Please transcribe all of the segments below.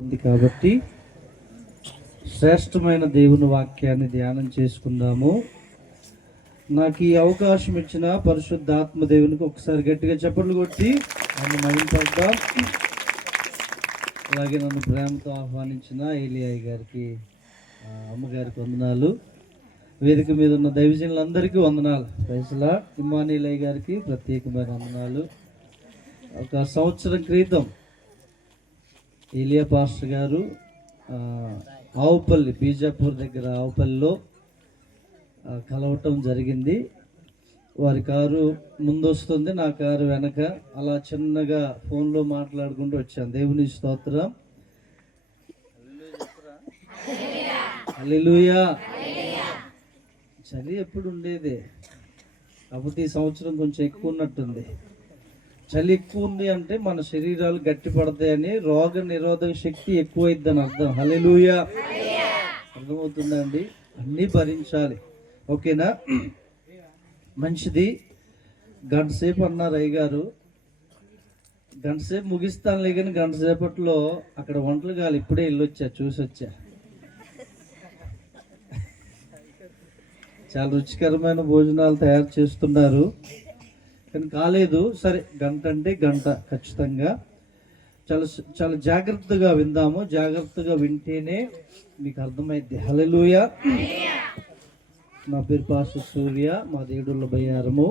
ఉంది కాబట్టి శ్రేష్టమైన దేవుని వాక్యాన్ని ధ్యానం చేసుకుందాము. నాకు ఈ అవకాశం ఇచ్చిన పరిశుద్ధాత్మ దేవునికి ఒకసారి గట్టిగా చప్పట్లు కొట్టి నన్ను మహింపడదాం. అలాగే నన్ను ప్రేమతో ఆహ్వానించిన ఏలియాయి గారికి, అమ్మగారికి వందనాలు. వేదిక మీద ఉన్న దైవజనులందరికీ వందనాలు. ఫైసలా ఇమ్మానీలయ్య గారికి ప్రత్యేకమైన వందనాలు. ఒక సంవత్సరం క్రితం ఏలియా పాస్టర్ గారు ఆవుపల్లి, బీజాపూర్ దగ్గర ఆవుపల్లిలో కలవటం జరిగింది. వారి కారు ముందు వస్తుంది, నా కారు వెనక. అలా చిన్నగా ఫోన్లో మాట్లాడుకుంటూ వచ్చాను. దేవుని స్తోత్రం. హల్లెలూయా. చలి ఎప్పుడు ఉండేదే, కాకపోతే ఈ సంవత్సరం కొంచెం ఎక్కువ ఉన్నట్టుంది. చలి ఎక్కువ ఉంది అంటే మన శరీరాలు గట్టి పడతాయని, రోగ నిరోధక శక్తి ఎక్కువైద్దని అర్థం. హల్లెలూయా. అర్థమవుతుందండి. అన్నీ భరించాలి, ఓకేనా? మంచిది. గంట సేపు అన్నారు అయ్యగారు. గంట సేపు ముగిస్తానులే, కానీ గంట సేపట్లో అక్కడ వంటలు కాలి. ఇప్పుడే వెళ్ళొచ్చా, చూసొచ్చా. చాలా రుచికరమైన భోజనాలు తయారు చేస్తున్నారు, కానీ కాలేదు. సరే, గంట అంటే గంట ఖచ్చితంగా. చాలా చాలా జాగ్రత్తగా విందాము. జాగ్రత్తగా వింటేనే మీకు అర్థమైంది. హల్లెలూయా. నా పేరు పాస్టర్ సూర్య, మా దేవుళ్ళ బయ్యారము.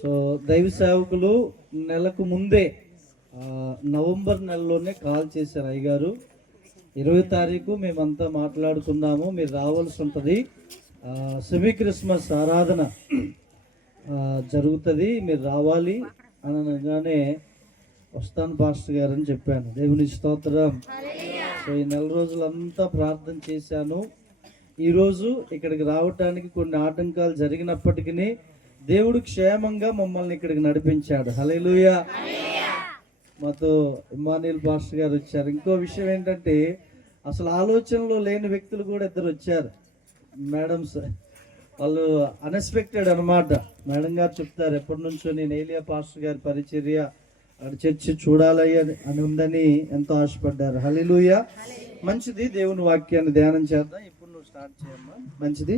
సో దైవ సేవకులు నెలకు ముందే నవంబర్ నెలలోనే కాల్ చేశారు అయ్యగారు. 20 తారీఖు మేమంతా మాట్లాడుకున్నాము, మీరు రావాల్సి ఉంటుంది, సెమీ క్రిస్మస్ ఆరాధన జరుగుతుంది, మీరు రావాలి అని అనగానే వస్తాను పాస్టర్ గారు అని చెప్పాను. దేవుని స్తోత్రం. సో ఈ నెల రోజులంతా ప్రార్థన చేశాను. ఈరోజు ఇక్కడికి రావటానికి కొన్ని ఆటంకాలు జరిగినప్పటికీ దేవుడు క్షేమంగా మమ్మల్ని ఇక్కడికి నడిపించాడు. హల్లెలూయా. మాతో ఇమ్మానుయేల్ పాస్టర్ గారు వచ్చారు. ఇంకో విషయం ఏంటంటే, అసలు ఆలోచనలో లేని వ్యక్తులు కూడా ఇద్దరు వచ్చారు, మేడమ్స్. వాళ్ళు అన్ఎక్స్పెక్టెడ్ అనమాట. మేడం గారు చెప్తారు, ఎప్పటి నుంచో నేను ఏలియా పాస్టర్ గారి పరిచర్య అక్కడ చర్చి చూడాలి అని ఉందని ఎంతో ఆశపడ్డారు. హల్లెలూయా. మంచిది. దేవుని వాక్యాన్ని ధ్యానం చేద్దాం. ఇప్పుడు నువ్వు స్టార్ట్ చేయమ్మా. మంచిది.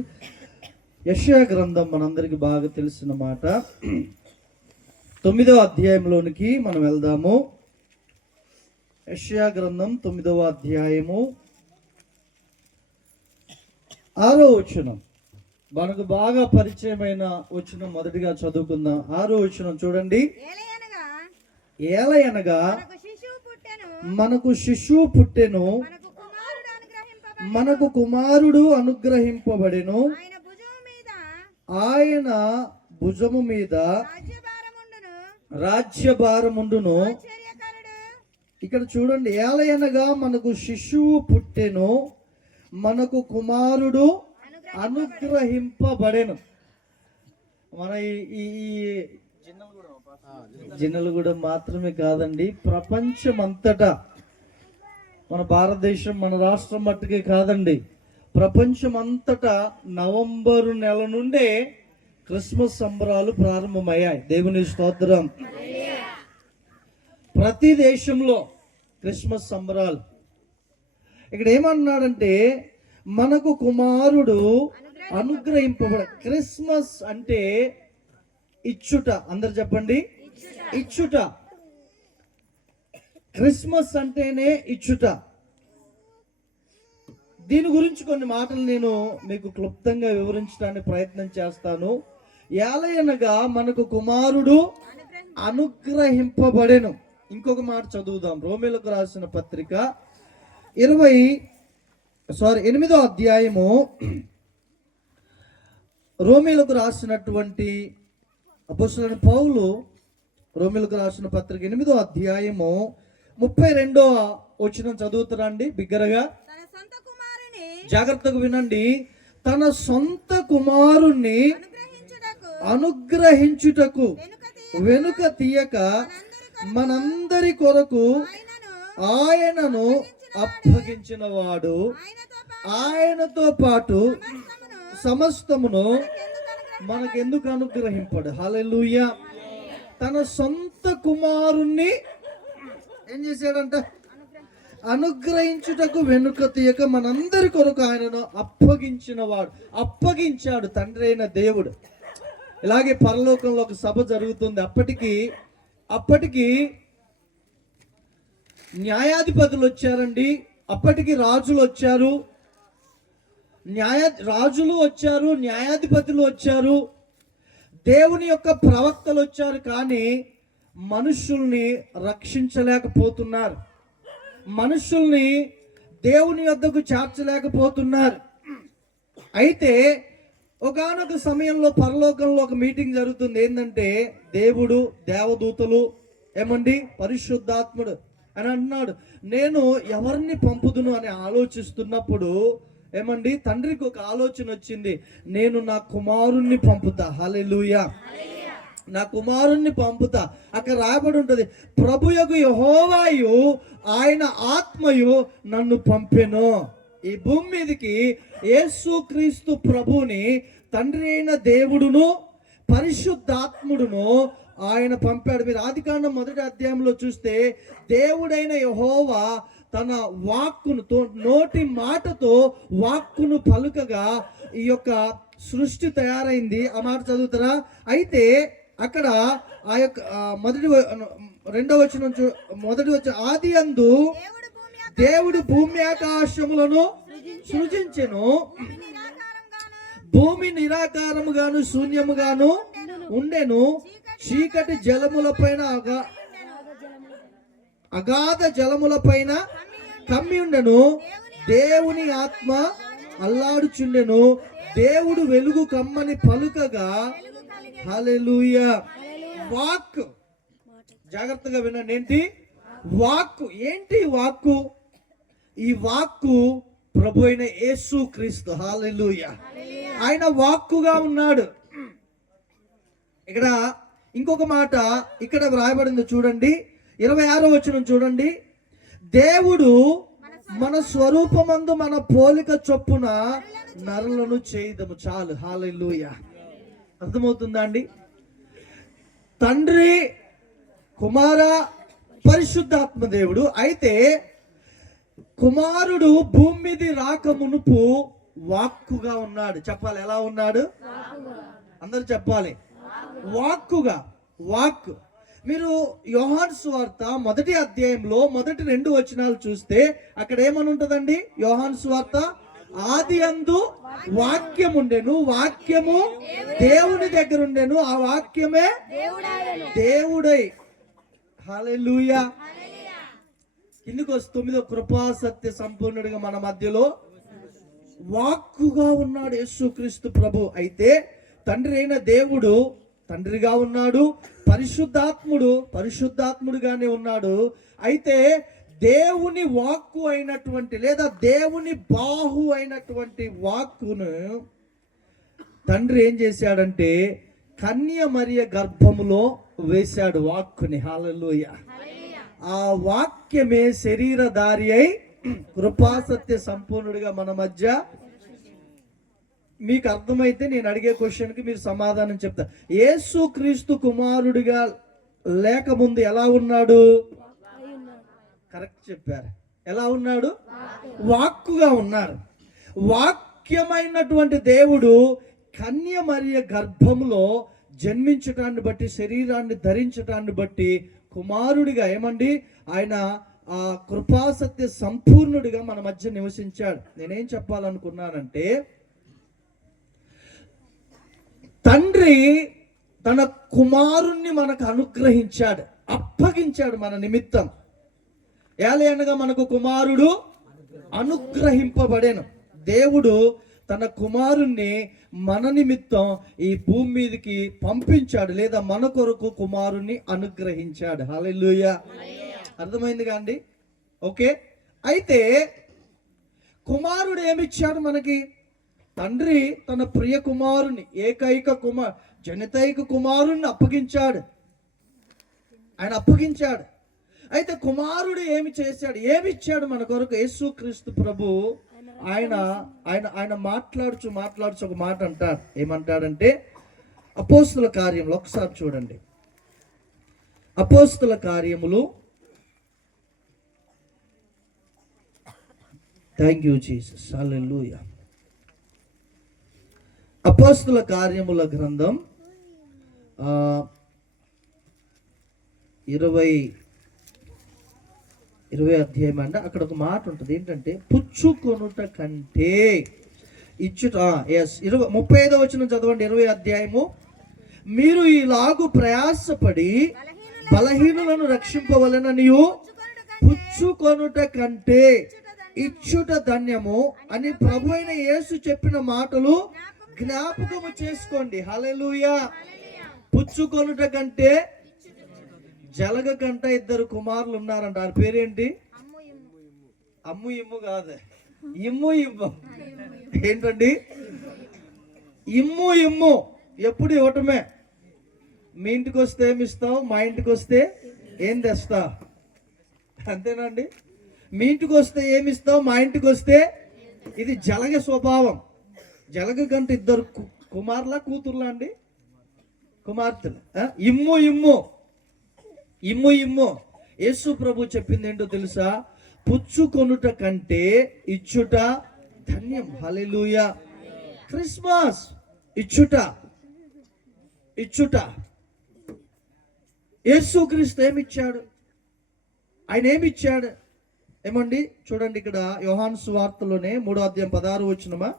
యెషయా గ్రంథం మనందరికి బాగా తెలిసిన మాట. 9వ అధ్యాయంలోనికి మనం వెళ్దాము. యెషయా గ్రంథం 9వ అధ్యాయము 6వ వచనం. మనకు బాగా పరిచయమైన వచనం మొదటిగా చదువుకుందాం. 6వ వచనం చూడండి. ఏలయనగా మనకు శిశువు పుట్టెను, మనకు కుమారుడు అనుగ్రహింపబడెను, ఆయన భుజము మీద రాజ్యభారముండును. ఇక్కడ చూడండి, ఏలయనగా మనకు శిశువు పుట్టెను, మనకు కుమారుడు అనుగ్రహింపబడెను. మన ఈ జిన్నలగూడ మాత్రమే కాదండి, ప్రపంచమంతటా, మన భారతదేశం, మన రాష్ట్రం మట్టుకే కాదండి, ప్రపంచమంతటా నవంబరు నెల నుండే క్రిస్మస్ సంబరాలు ప్రారంభమయ్యాయి. దేవుని స్తోత్రం. ప్రతి దేశంలో క్రిస్మస్ సంబరాలు. ఇక్కడ ఏమన్నాడంటే, మనకు కుమారుడు అనుగ్రహింపబడ. క్రిస్మస్ అంటే ఇచ్చుట. అందరు చెప్పండి, ఇచ్చుట. క్రిస్మస్ అంటేనే ఇచ్చుట. దీని గురించి కొన్ని మాటలు నేను మీకు క్లుప్తంగా వివరించడానికి ప్రయత్నం చేస్తాను. ఏలయనగా మనకు కుమారుడు అనుగ్రహింపబడెను. ఇంకొక మాట చదువుదాం. రోమీయులకు రాసిన పత్రిక 8వ అధ్యాయము. రోమీయులకు రాసినటువంటి అపోస్తలుడైన పౌలు రోమీయులకు రాసిన పత్రిక 8వ అధ్యాయము 32వ వచనం చదువుతారండి బిగ్గరగా. జాగ్రత్తగా వినండి. తన సొంత కుమారుణ్ణి అనుగ్రహించుటకు వెనుక తీయక మనందరి కొరకు ఆయనను అప్పగించిన వాడు ఆయనతో పాటు సమస్తమును మనకెందుకు అనుగ్రహింపడు. హల్లెలూయా. తన సొంత కుమారుణ్ణి ఏం చేశాడంట? అనుగ్రహించుటకు వెనుక తీయక మనందరి కొరకు ఆయనను అప్పగించాడు తండ్రి అయిన దేవుడు. ఇలాగే పరలోకంలో ఒక సభ జరుగుతుంది. అప్పటికి న్యాయాధిపతులు వచ్చారండి. అప్పటికి రాజులు వచ్చారు, న్యాయాధిపతులు వచ్చారు, దేవుని యొక్క ప్రవక్తలు వచ్చారు. కానీ మనుషుల్ని రక్షించలేకపోతున్నారు, మనుషుల్ని దేవుని యొద్దకు చేర్చలేకపోతున్నారు. అయితే ఒకానొక సమయంలో పరలోకంలో ఒక మీటింగ్ జరుగుతుంది. ఏంటంటే దేవుడు, దేవదూతలు, పరిశుద్ధాత్ముడు అని అంటున్నాడు. నేను ఎవరిని పంపుదును అని ఆలోచిస్తున్నప్పుడు తండ్రికి ఒక ఆలోచన వచ్చింది. నేను నా కుమారుణ్ణి పంపుతా. హల్లెలూయా, నా కుమారుణ్ణి పంపుతా. అక్కడ రాయబడి ఉంటుంది, ప్రభుయగు యెహోవాయు ఆయన ఆత్మయు నన్ను పంపెను. ఈ భూమి మీదకి యేసుక్రీస్తు ప్రభుని తండ్రి అయిన దేవుడును పరిశుద్ధాత్ముడును ఆయన పంపాడు. మీరు ఆదికాండం 1వ అధ్యాయంలో చూస్తే దేవుడైన యెహోవా తన వాక్కును, నోటి మాటతో వాక్కును పలుకగా ఈ యొక్క సృష్టి తయారైంది. ఆ మాట చదువుతారా? అయితే అక్కడ ఆ యొక్క రెండవ వచనం మొదటి వచనం, ఆది యందు దేవుడు భూమి ఆకాశములను సృజించెను, భూమి నిరాకారముగాను శూన్యముగాను ఉండెను, చీకటి జలముల పైన అగాధ జలముల పైన కమ్మి ఉండెను, దేవుని ఆత్మ అల్లాడుచుండెను, దేవుడు వెలుగు కమ్మని పలుకగా. హల్లెలూయా. వాక్, జాగ్రత్తగా వినండి. ఏంటి వాక్కు? ఏంటి వాక్కు? ఈ వాక్కు ప్రభు అయిన యేసుక్రీస్తు. హల్లెలూయా. ఆయన వాక్కుగా ఉన్నాడు. ఇక్కడ ఇంకొక మాట ఇక్కడ వ్రాయబడింది చూడండి, 26వ వచనం చూడండి. దేవుడు మన స్వరూపమందు మన పోలిక చొప్పున నరులను చేయదము. చాలు. హల్లెలూయా. అర్థమవుతుందా అండి? తండ్రి, కుమార, పరిశుద్ధాత్మ దేవుడు. అయితే కుమారుడు భూమి మీద రాక మునుపు వాక్కుగా ఉన్నాడు. చెప్పాలి, ఎలా ఉన్నాడు? అందరూ చెప్పాలి, వాక్కుగా. వాక్. మీరు యోహాను సువార్త 1వ అధ్యాయంలో మొదటి 2 వచనాలు చూస్తే అక్కడ ఏమని ఉంటుందండి? యోహాను సువార్త, ఆది యందు వాక్యం ఉండెను, వాక్యము దేవుని దగ్గర ఉండెను, ఆ వాక్యమే దేవుడై. హల్లెలూయా. కిందికి వస్తూ 9వ కృపా సత్య సంపూర్ణుడిగా మన మధ్యలో వాక్కుగా ఉన్నాడు యేసుక్రీస్తు ప్రభు. అయితే తండ్రి అయిన దేవుడు తండ్రిగా ఉన్నాడు, పరిశుద్ధాత్ముడుగానే ఉన్నాడు. అయితే దేవుని వాక్కు అయినటువంటి లేదా దేవుని బాహు అయినటువంటి వాక్కును తండ్రి ఏం చేశాడంటే కన్య మరియ గర్భములో వేశాడు వాక్కుని. హల్లెలూయా. ఆ వాక్యమే శరీరధారి అయి కృపాసత్య సంపూర్ణుడిగా మన మధ్య. మీకు అర్థమైతే నేను అడిగే క్వశ్చన్కి మీరు సమాధానం చెప్తారు. యేసుక్రీస్తు కుమారుడిగా లేకముందు ఎలా ఉన్నాడు? కరెక్ట్ చెప్పారు. ఎలా ఉన్నాడు? వాక్కుగా ఉన్నాడు. వాక్యమైనటువంటి దేవుడు కన్య మరియ గర్భంలో జన్మించటాన్ని బట్టి, శరీరాన్ని ధరించటాన్ని బట్టి కుమారుడిగా ఆయన ఆ కృపాసత్య సంపూర్ణుడిగా మన మధ్య నివసించాడు. నేనేం చెప్పాలనుకున్నానంటే, తండ్రి తన కుమారుణ్ణి మనకు అనుగ్రహించాడు, అప్పగించాడు మన నిమిత్తం. ఏలయనగా మనకు కుమారుడు అనుగ్రహింపబడేను. దేవుడు తన కుమారుణ్ణి మన నిమిత్తం ఈ భూమి మీదకి పంపించాడు, లేదా మన కొరకు కుమారుణ్ణి అనుగ్రహించాడు. హల్లెలూయా. అర్థమైంది కాండి? ఓకే. అయితే కుమారుడు ఏమిచ్చాడు మనకి? తండ్రి తన ప్రియ కుమారుని, జనితైక కుమారుణ్ణి అప్పగించాడు. ఆయన అప్పగించాడు. అయితే కుమారుడు ఏమి చేశాడు? ఏమి ఇచ్చాడు మన కొరకు? యేసుక్రీస్తు ప్రభు ఆయన మాట్లాడుచు ఒక మాట అంటాడు. ఏమంటాడంటే, అపోస్తుల కార్యములు ఒకసారి చూడండి. అపోస్తుల కార్యములు థ్యాంక్ యూ జీసస్. హల్లెలూయా. అపోస్తుల కార్యముల గ్రంథం 20 అధ్యాయం అండి. అక్కడ ఒక మాట ఉంటుంది, ఏంటంటే పుచ్చుకొనుట కంటే ఇచ్చుట. 35వ వచనం చదవండి. 20 అధ్యాయము. మీరు ఈలాగు ప్రయాసపడి బలహీనులను రక్షింపవలెననియు పుచ్చుకొనుట కంటే ఇచ్చుట ధన్యము అని ప్రభు అయిన యేసు చెప్పిన మాటలు జ్ఞాపకము చేసుకోండి. హల్లెలూయా. పుచ్చుకొనుట కంటే, జలగ కంట 2 కుమారులు ఉన్నారంట. ఆ పేరేంటి? అమ్ము ఇమ్ము కాదు, ఇమ్ము ఇమ్ము. ఏంటండి? ఇమ్ము ఇమ్ము. ఎప్పుడు ఇవ్వటమే. మీ ఇంటికి వస్తే ఏమి ఇస్తావు, మా ఇంటికి వస్తే ఏం తెస్తా, అంతేనండి. మీ ఇంటికి వస్తే ఏమి ఇస్తావు, మా ఇంటికి వస్తే. ఇది జలగ స్వభావం. జలగ కంటే 2 కుమారుల కూతుర్లా అండి, కుమార్తెలు. ఇమ్ము ఇమ్ము, ఇమ్ము ఇమ్ము. యేసు ప్రభు చెప్పింది ఏంటో తెలుసా? పుచ్చుకొనుట కంటే ఇచ్చుట ధన్యం. హల్లెలూయా. క్రిస్మస్ ఇచ్చుట, ఇచ్చుట. యేసుక్రీస్తు ఏమిచ్చాడు? ఆయన ఏమిచ్చాడు? ఏమండి చూడండి, ఇక్కడ యోహాను సువార్తలోనే 3వ అధ్యాయం 16వ వచనమా,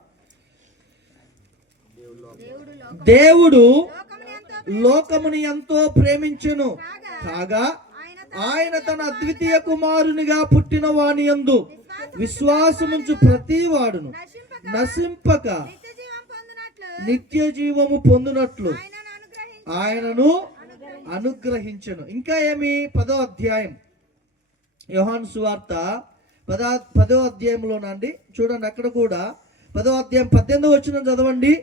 దేవుడు లోకముని ఎంతో ప్రేమించెను కాగా ఆయన తన అద్వితీయ కుమారునిగా పుట్టిన వాని యందు విశ్వాసముంచు ప్రతి వాడును నశింపక నిత్య జీవము పొందునట్లు ఆయనను అనుగ్రహించెను. ఇంకా ఏమి? 10వ అధ్యాయం యోహాను సువార్త 10వ అధ్యాయంలోనండి. చూడండి, అక్కడ కూడా 10వ అధ్యాయం 18వ వచనం చదవండి.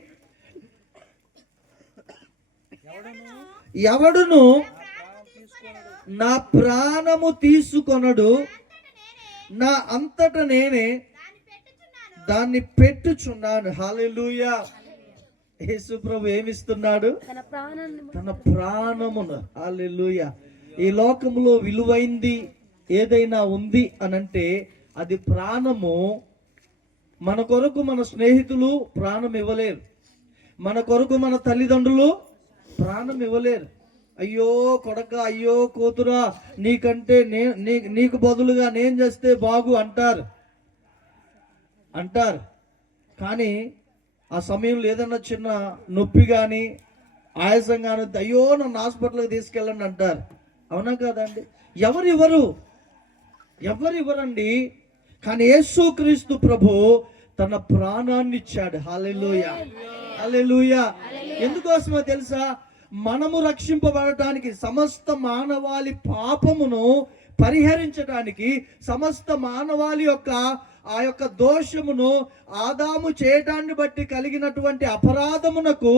ఎవడును నా ప్రాణము తీసుకొనడు, నా అంతట నేనే దాన్ని పెట్టుచున్నాను. హల్లెలూయా. యేసు ప్రభు ఏమిస్తున్నాడు? తన ప్రాణమును. హల్లెలూయా. ఈ లోకములో విలువైంది ఏదైనా ఉంది అనంటే అది ప్రాణము. మన కొరకు మన స్నేహితులు ప్రాణం ఇవ్వలేరు, మన కొరకు మన తల్లిదండ్రులు ప్రాణం ఇవ్వలేరు. అయ్యో కొడక, అయ్యో కూతురా, నీకంటే నీకు బదులుగా నేను చేస్తే బాగు అంటారు. కానీ ఆ సమయంలో ఏదన్నా చిన్న నొప్పి కానీ ఆయాసం కానీ, అయ్యో నన్ను హాస్పిటల్కి తీసుకెళ్ళండి అంటారు. అవునా కాదండి? ఎవరివ్వరండి. కానీ యేసుక్రీస్తు ప్రభు తన ప్రాణాన్ని ఇచ్చాడు. హల్లెలూయా, హల్లెలూయా. ఎందుకోసమో తెలుసా? మనము రక్షింపబడటానికి, సమస్త మానవాళి పాపమును పరిహరించడానికి, సమస్త మానవాళి యొక్క ఆ యొక్క దోషమును ఆదాము చేయటాన్ని బట్టి కలిగినటువంటి అపరాధమునకు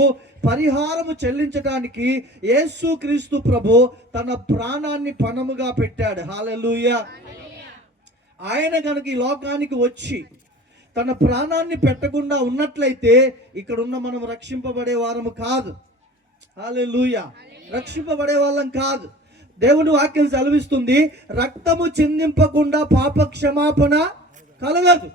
పరిహారము చెల్లించడానికి యేసుక్రీస్తు ప్రభు తన ప్రాణాన్ని పణముగా పెట్టాడు. హల్లెలూయా. ఆయన కనుక ఈ లోకానికి వచ్చి తన ప్రాణాన్ని పెట్టకుండా ఉన్నట్లయితే ఇక్కడున్న మనం రక్షింపబడే వారము కాదు. హల్లెలూయా. రక్షింపబడే వాళ్ళం కాదు. దేవుని వాక్యం సెలవిస్తుంది, రక్తము చిందింపకుండా పాప క్షమాపణ కలగదు.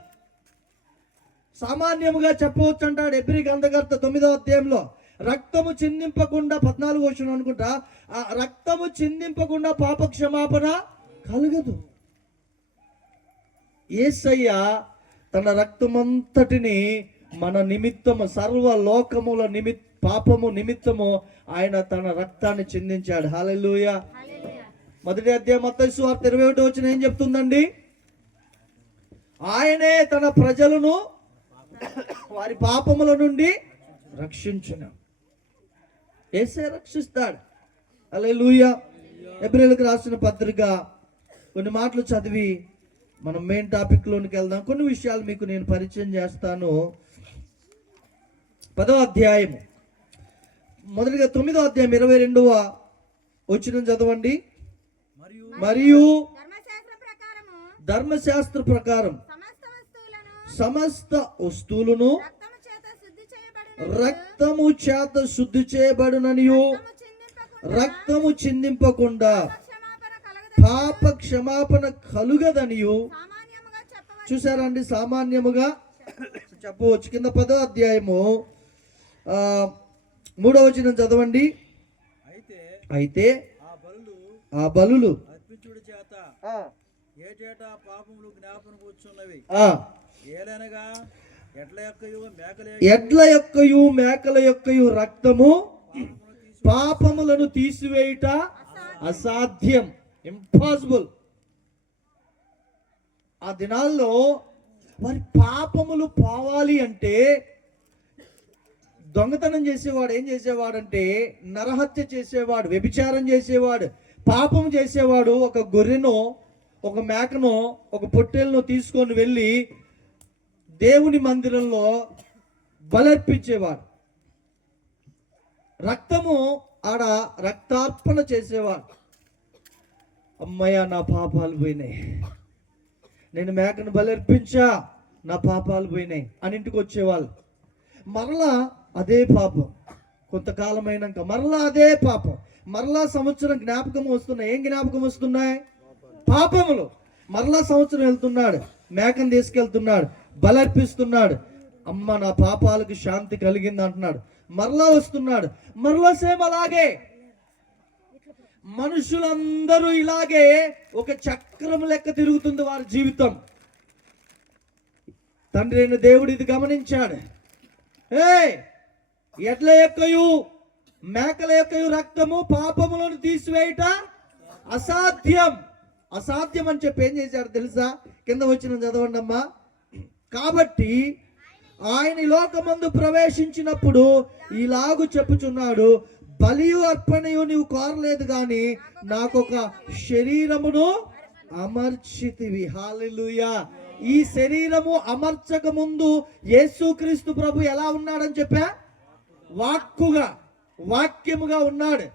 సామాన్యముగా చెప్పవచ్చు అంటాడు హెబ్రీ గ్రంథకర్త 9వ అధ్యాయంలో. రక్తము చిందింపకుండా 14వ వచనం అనుకుంటా, ఆ రక్తము చిందింపకుండా పాప క్షమాపణ కలగదు. యేసయ్య తన రక్తమంతటిని మన నిమిత్తము, సర్వ లోకముల పాపము నిమిత్తము ఆయన తన రక్తాన్ని చిందించాడు. హల్లెలూయా. 1వ అధ్యాయం మత్తయి సువార్త 21వ వచనం ఏం చెప్తుందండి? ఆయనే తన ప్రజలను వారి పాపముల నుండి రక్షించును. యేసే రక్షిస్తాడు. హల్లెలూయా. హెబ్రీయులకు రాసిన పత్రిక కొన్ని మాటలు చదివి మనం మెయిన్ టాపిక్ లోనికి వెళ్దాం. కొన్ని విషయాలు మీకు నేను పరిచయం చేస్తాను. 10వ అధ్యాయం మొదటిగా 9వ అధ్యాయం 22వ వచనం చదవండి. మరియు ధర్మశాస్త్ర ప్రకారం సమస్త వస్తువులను రక్తము చేత శుద్ధి చేయబడుననియు, రక్తము చిందింపకుండా పాప క్షమాపణ కలుగదనియు చూసారా అండి? సామాన్యముగా చెప్పవచ్చు. కింద 10వ అధ్యాయము 3వ వచనం చదవండి. అయితే ఆ బలులు అర్పించుడి చేత ఏటేటా పాపములు జ్ఞాపనకు వచ్చున్నవి. ఏలనగా ఎడ్ల యొక్కయు మేకల యొక్కయు రక్తము పాపములను తీసివేయుట అసాధ్యం, ఇంపాసిబుల్. ఆ దినాల్లో వారి పాపములు పోవాలి అంటే దొంగతనం చేసేవాడు ఏం చేసేవాడంటే నరహత్య చేసేవాడు, వ్యభిచారం చేసేవాడు, పాపం చేసేవాడు ఒక గొర్రెనో ఒక మేకనో ఒక పొట్టేలునో తీసుకొని వెళ్ళి దేవుని మందిరంలో బలర్పించేవాడు. రక్తము ఆడ రక్తార్పణ చేసేవాడు. అమ్మయ్య నా పాపాలు పోయినాయి, నేను మేకను బలర్పించా, నా పాపాలు పోయినాయి అని ఇంటికి వచ్చేవాళ్ళు. మరలా అదే పాపం, కొంతకాలం అయినాక మరలా అదే పాపం, మరలా సంవత్సరం జ్ఞాపకం వస్తున్నాయి. ఏం జ్ఞాపకం వస్తున్నాయి? పాపములు. మరలా సంవత్సరం వెళ్తున్నాడు, మేకను తీసుకెళ్తున్నాడు, బలర్పిస్తున్నాడు. అమ్మ నా పాపాలకు శాంతి కలిగింది అంటున్నాడు. మరలా వస్తున్నాడు, మరలా సేమ్ అలాగే. మనుషులందరూ ఇలాగే ఒక చక్రం లెక్క తిరుగుతుంది వారి జీవితం. తండ్రి అయిన దేవుడు ఇది గమనించాడు. ఎడ్ల యొక్కయు మేకల యొక్కయు రక్తము పాపములను తీసివేయట అసాధ్యం. అసాధ్యం అని చెప్పి ఏం చేశాడు తెలుసా? కింద వచ్చిన చదవండి అమ్మా. కాబట్టి ఆయన ఈ లోకమందు ప్రవేశించినప్పుడు ఇలాగు చెప్పుచున్నాడు, బలియు అర్పణయు నీవు కోరలేదు గాని నాకొక శరీరమును అమర్చితివి. హల్లెలూయా. ఈ శరీరము అమర్చక ముందు యేసుక్రీస్తు ప్రభు ఎలా ఉన్నాడని చెప్పా? వాక్కుగా, వాక్యముగా ఉన్నాడు.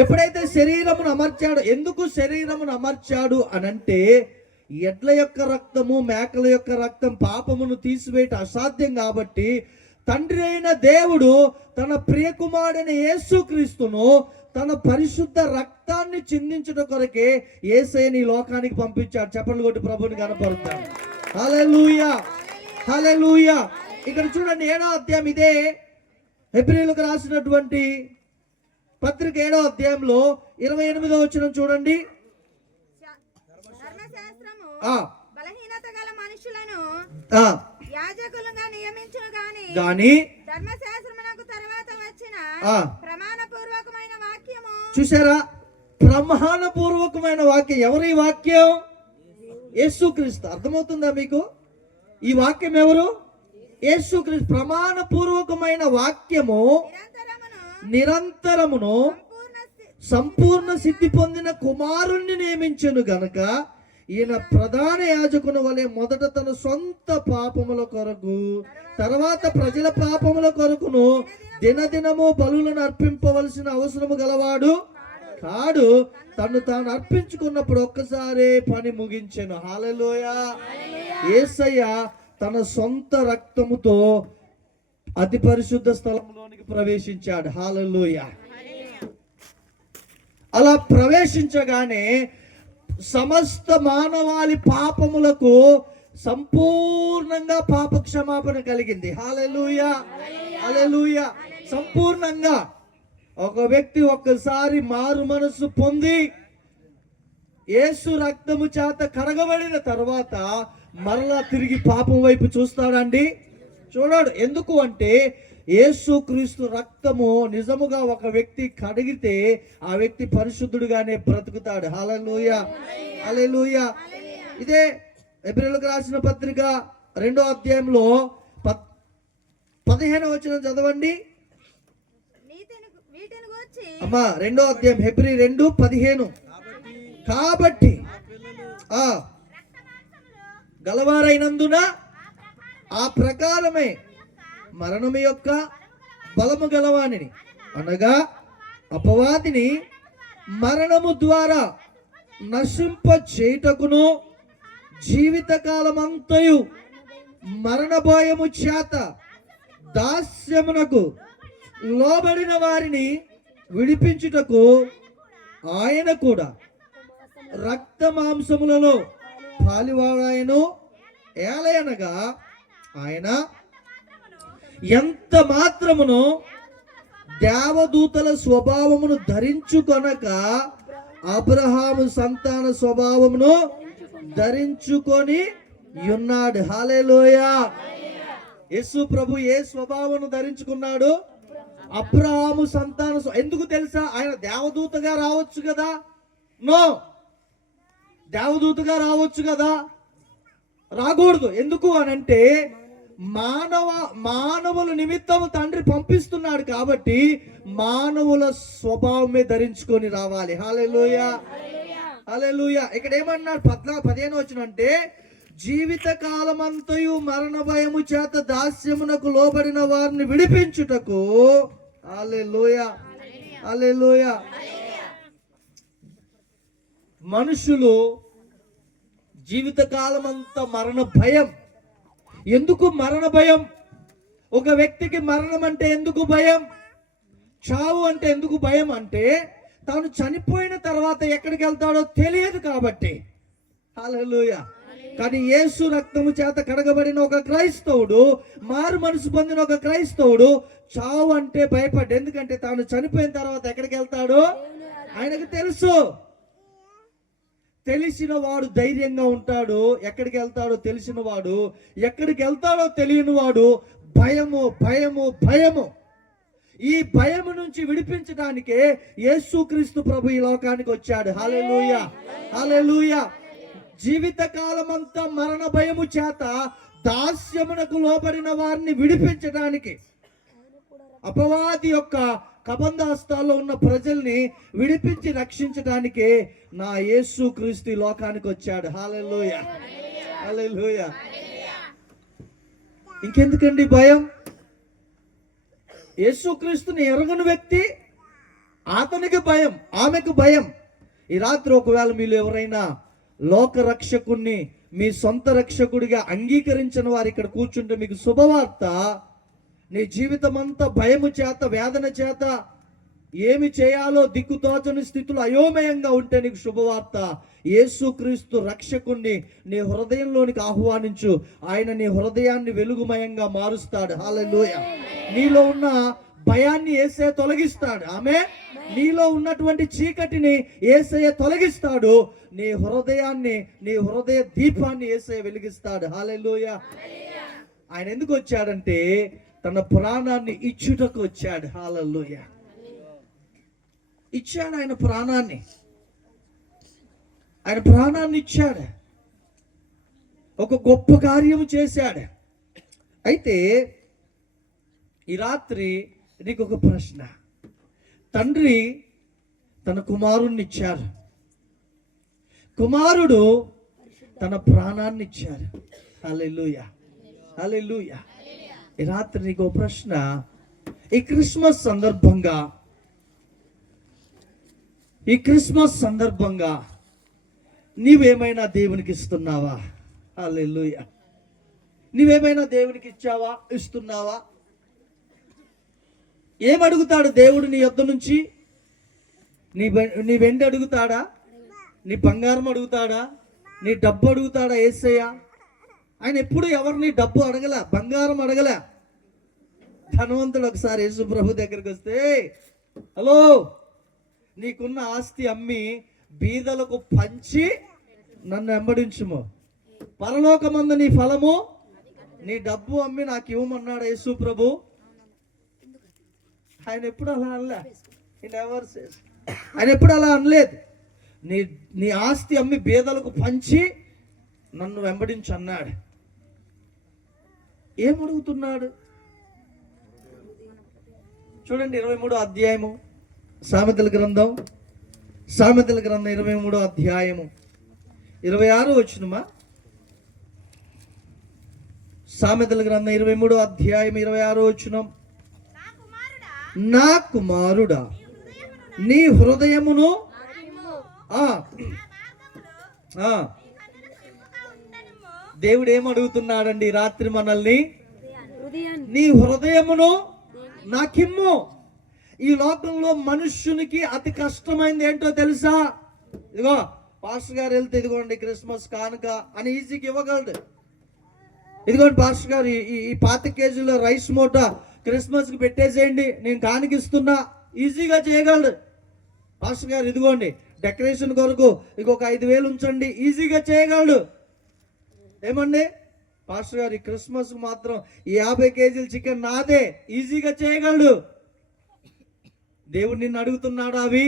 ఎప్పుడైతే శరీరమును అమర్చాడు, ఎందుకు శరీరమును అమర్చాడు అనంటే ఎడ్ల యొక్క రక్తము మేకల యొక్క రక్తం పాపమును తీసివేయట అసాధ్యం. కాబట్టి తండ్రి అయిన దేవుడు తన ప్రియకుమారుడైన యేసుక్రీస్తును తన పరిశుద్ధ రక్తాన్ని చిందించడం కొరకే యేసయ్యని ఈ లోకానికి పంపించాడు. చప్పట్లు కొట్టి ప్రభుని కనపరుద్దాం. హల్లెలూయా, హల్లెలూయా. ఇక్కడ చూడండి 7వ అధ్యాయం, ఇదే హెబ్రీయులకు రాసినటువంటి పత్రిక 7వ అధ్యాయంలో 28వ వచనం చూడండి. బలహీనత గల మనుషులను యాజకులుగా నియమించును గాని ధర్మశాస్త్రమునకు తర్వాత వచ్చిన ప్రమాణపూర్వకమైన వాక్యము. చూసారా? ప్రమాణపూర్వకమైన వాక్యం. ఎవరు ఈ వాక్యం? యేసుక్రీస్తు. అర్థమవుతుందా మీకు? ఈ వాక్యం ఎవరు? యేసుక్రీస్తు. ప్రమాణపూర్వకమైన వాక్యము నిరంతరమును సంపూర్ణ సిద్ధి పొందిన కుమారుణ్ణి నియమించును గనుక ఈయన ప్రధాన యాజకుని వలె మొదట తన సొంత పాపముల కొరకు తర్వాత ప్రజల పాపముల కొరకును దినదినము బలులను అర్పింపవలసిన అవసరము గలవాడు కాడు. తను తాను అర్పించుకున్నప్పుడు ఒక్కసారే పని ముగించెను. హల్లెలూయా. యేసయ్య తన సొంత రక్తముతో అతి పరిశుద్ధ స్థలంలోనికి ప్రవేశించాడు. హల్లెలూయా. అలా ప్రవేశించగానే సమస్త మానవాళి పాపములకు సంపూర్ణంగా పాప క్షమాపణ కలిగింది. హల్లెలూయా, హల్లెలూయా. సంపూర్ణంగా ఒక వ్యక్తి ఒక్కసారి మారు మనసు పొంది యేసు రక్తము చేత కడగబడిన తర్వాత మరలా తిరిగి పాపం వైపు చూస్తాడండి? చూడాడు. ఎందుకు అంటే యేసుక్రీస్తు రక్తము నిజముగా ఒక వ్యక్తి కడిగితే ఆ వ్యక్తి పరిశుద్ధుడుగానే బ్రతుకుతాడు. హల్లెలూయా, హల్లెలూయా. ఇదే హెబ్రీయులకు రాసిన పత్రిక 2వ అధ్యాయంలో 15వ వచనం చదవండి అమ్మా. 2వ అధ్యాయం హెబ్రీ 2:15. కాబట్టి గలవారైనందున ఆ ప్రకారమే మరణము యొక్క బలము గలవానిని అనగా అపవాదిని మరణము ద్వారా నశింప చేయుటకును జీవితకాలమంతయు మరణ భయము చేత దాస్యమునకు లోబడిన వారిని విడిపించుటకు ఆయన కూడా రక్త మాంసములలో పాలివాడాయను. ఏలయనగా ఆయన ఎంత మాత్రమును దేవదూతల స్వభావమును ధరించుకొనక అబ్రహాము సంతాన స్వభావమును ధరించుకొని ఉన్నాడు. హల్లెలూయా. యేసు ప్రభు ఏ స్వభావమును ధరించుకున్నాడు? అబ్రహాము సంతాన. ఎందుకు తెలుసా? ఆయన దేవదూతగా రావచ్చు కదా? నో, దేవదూతగా రావచ్చు కదా? రాకూడదు. ఎందుకు అనంటే మానవుల నిమిత్తం తండ్రి పంపిస్తున్నాడు కాబట్టి మానవుల స్వభావమే ధరించుకొని రావాలి. హల్లెలూయా, హల్లెలూయా. ఇక్కడ ఏమన్నారు? 15 వచనం అంటే జీవిత కాలమంతయు మరణ భయము చేత దాస్యమునకు లోబడిన వారిని విడిపించుటకు. హల్లెలూయా, హల్లెలూయా. మనుషులు జీవిత కాలమంతా మరణ భయం. ఎందుకు మరణ భయం? ఒక వ్యక్తికి మరణం అంటే ఎందుకు భయం? చావు అంటే ఎందుకు భయం అంటే తాను చనిపోయిన తర్వాత ఎక్కడికి వెళ్తాడో తెలియదు కాబట్టి. హల్లెలూయా. కానీ యేసు రక్తము చేత కడగబడిన ఒక క్రైస్తవుడు, మారు మనసు పొందిన ఒక క్రైస్తవుడు చావు అంటే భయపడ్డు. ఎందుకంటే తాను చనిపోయిన తర్వాత ఎక్కడికి వెళ్తాడో ఆయనకు తెలుసు. తెలిసిన వాడు ధైర్యంగా ఉంటాడు. ఎక్కడికి వెళ్తాడో తెలిసిన వాడు, ఎక్కడికి వెళ్తాడో తెలియని వాడు భయము, భయము, భయము. ఈ భయము నుంచి విడిపించడానికే యేసుక్రీస్తు ప్రభు ఈ లోకానికి వచ్చాడు. హల్లెలూయా, హల్లెలూయా. జీవిత కాలమంతా మరణ భయము చేత దాస్యమునకు లోబడిన వారిని విడిపించడానికి, అపవాది యొక్క కబంధాస్తాల్లో ఉన్న ప్రజల్ని విడిపించి రక్షించడానికే నా యేసుక్రీస్తు ఈ లోకానికి వచ్చాడు. హల్లెలూయా, హల్లెలూయా. ఇంకెందుకండి భయం? యేసుక్రీస్తుని ఎరగని వ్యక్తి, అతనికి భయం, ఆమెకు భయం. ఈ రాత్రి ఒకవేళ మీరు ఎవరైనా లోక రక్షకుణ్ణి మీ సొంత రక్షకుడిగా అంగీకరించిన వారు ఇక్కడ కూర్చుంటే మీకు శుభవార్త. నీ జీవితం అంతా భయము చేత, వేదన చేత, ఏమి చేయాలో దిక్కుతోచని స్థితిలో అయోమయంగా ఉంటే నీకు శుభవార్త. యేసుక్రీస్తు రక్షకుణ్ణి నీ హృదయంలోనికి ఆహ్వానించు. ఆయన నీ హృదయాన్ని వెలుగుమయంగా మారుస్తాడు. హల్లెలూయా. నీలో ఉన్న భయాన్ని యేసయ్య తొలగిస్తాడు. ఆమె నీలో ఉన్నటువంటి చీకటిని యేసయ్య తొలగిస్తాడు. నీ హృదయాన్ని, నీ హృదయ దీపాన్ని యేసయ్య వెలిగిస్తాడు. హల్లెలూయా. ఆయన ఎందుకు వచ్చాడంటే తన ప్రాణాన్ని ఇచ్చుటకు వచ్చాడు. హల్లెలూయా. ఇచ్చాడు ఆయన ప్రాణాన్ని. ఆయన ప్రాణాన్ని ఇచ్చాడు. ఒక గొప్ప కార్యము చేశాడు. అయితే ఈ రాత్రి నీకు ఒక ప్రశ్న. తండ్రి తన కుమారుణ్ణి ఇచ్చారు. కుమారుడు తన ప్రాణాన్ని ఇచ్చారు. హల్లెలూయా, హల్లెలూయా. ఈ రాత్రి నీకు ఒక ప్రశ్న. ఈ క్రిస్మస్ సందర్భంగా నీవేమైనా దేవునికి ఇస్తున్నావా? హల్లెలూయా. నీవేమైనా దేవునికి ఇచ్చావా? ఇస్తున్నావా? ఏమడుగుతాడు దేవుడు నీ యొద్ద నుంచి? నీ వెండి అడుగుతాడా? నీ బంగారం అడుగుతాడా? నీ డబ్బు అడుగుతాడా యేసయ్య? ఆయన ఎప్పుడు ఎవరిని డబ్బు అడగలే, బంగారం అడగలే. ధనవంతుడు ఒకసారి యేసు ప్రభు దగ్గరికి వస్తే, హలో, నీకున్న ఆస్తి అమ్మి బీదలకు పంచి నన్ను వెంబడించుము, పరలోకమందు నీ ఫలము, నీ డబ్బు అమ్మి నాకు ఇవ్వమన్నాడు యేసు ప్రభు. ఆయన ఎప్పుడు అలా అనలే. ఆయన ఎప్పుడు అలా అనలేదు. నీ ఆస్తి అమ్మి బీదలకు పంచి నన్ను వెంబడించు అన్నాడు. ఏమడుగుతున్నాడు చూడండి. 23వ అధ్యాయము సామెతల గ్రంథం 23వ అధ్యాయము 26వ వచనమా? సామెతల గ్రంథం 23వ అధ్యాయం 26వ వచనం. నా కుమారుడా, నీ హృదయమును దేవుడు ఏమడుగుతున్నాడండి రాత్రి మనల్ని? నీ హృదయమును నాకిమ్ము. ఈ లోకంలో మనుష్యునికి అతి కష్టమైంది ఏంటో తెలుసా? ఇదిగో పాస్టర్ గారు వెళ్తే ఇదిగోండి క్రిస్మస్ కానుక అని ఈజీగా ఇవ్వగలడు. ఇదిగోండి పాస్టర్ గారు ఈ 5 కేజీల రైస్ మూట క్రిస్మస్కి పెట్టేసేయండి, నేను కానుకిస్తున్నా, ఈజీగా చేయగలడు. పాస్టర్ గారు ఇదిగోండి డెకరేషన్ కొరకు ఇంకొక 5,000 ఉంచండి, ఈజీగా చేయగలడు. ఏమండి పాస్టర్ గారు ఈ క్రిస్మస్ మాత్రం ఈ 50 కేజీల చికెన్ నాదే, ఈజీగా చేయగలడు. దేవుడు నిన్ను అడుగుతున్నాడు అవి?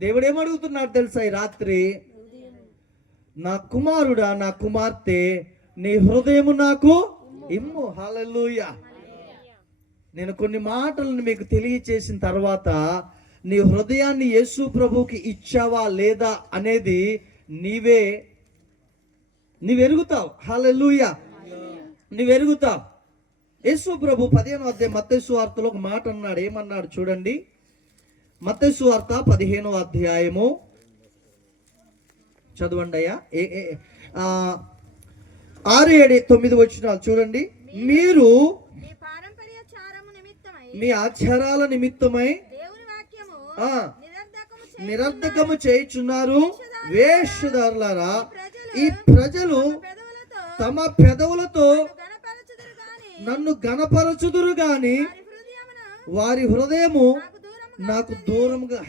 దేవుడు ఏమడుగుతున్నాడు తెలుసా ఈ రాత్రి? నా కుమారుడా, నా కుమార్తె, నీ హృదయము నాకు ఇమ్ము. హల్లెలూయా. నేను కొన్ని మాటలను మీకు తెలియచేసిన తర్వాత నీ హృదయాన్ని యేసు ప్రభువుకి ఇచ్చావా లేదా అనేది నీవెరుగుతావు. హల్లెలూయా, నీవెరుగుతావు. యేసు ప్రభు 15వ అధ్యాయం మత్తయి సువార్తలో ఒక మాట అన్నాడు. ఏమన్నాడు చూడండి, మత్తయి సువార్త 15వ అధ్యాయము చదవండి అయ్యా. 6, 7, 9 వచనాలు చూడండి. మీరు మీ ఆచారాల నిమిత్తమై నిరర్ధకము చేయుచున్నారు. వేషధారులారా, ఈ ప్రజలు తమ పెదవులతో నన్ను గణపరచుదురు గాని వారి హృదయము నాకు దూరముగా.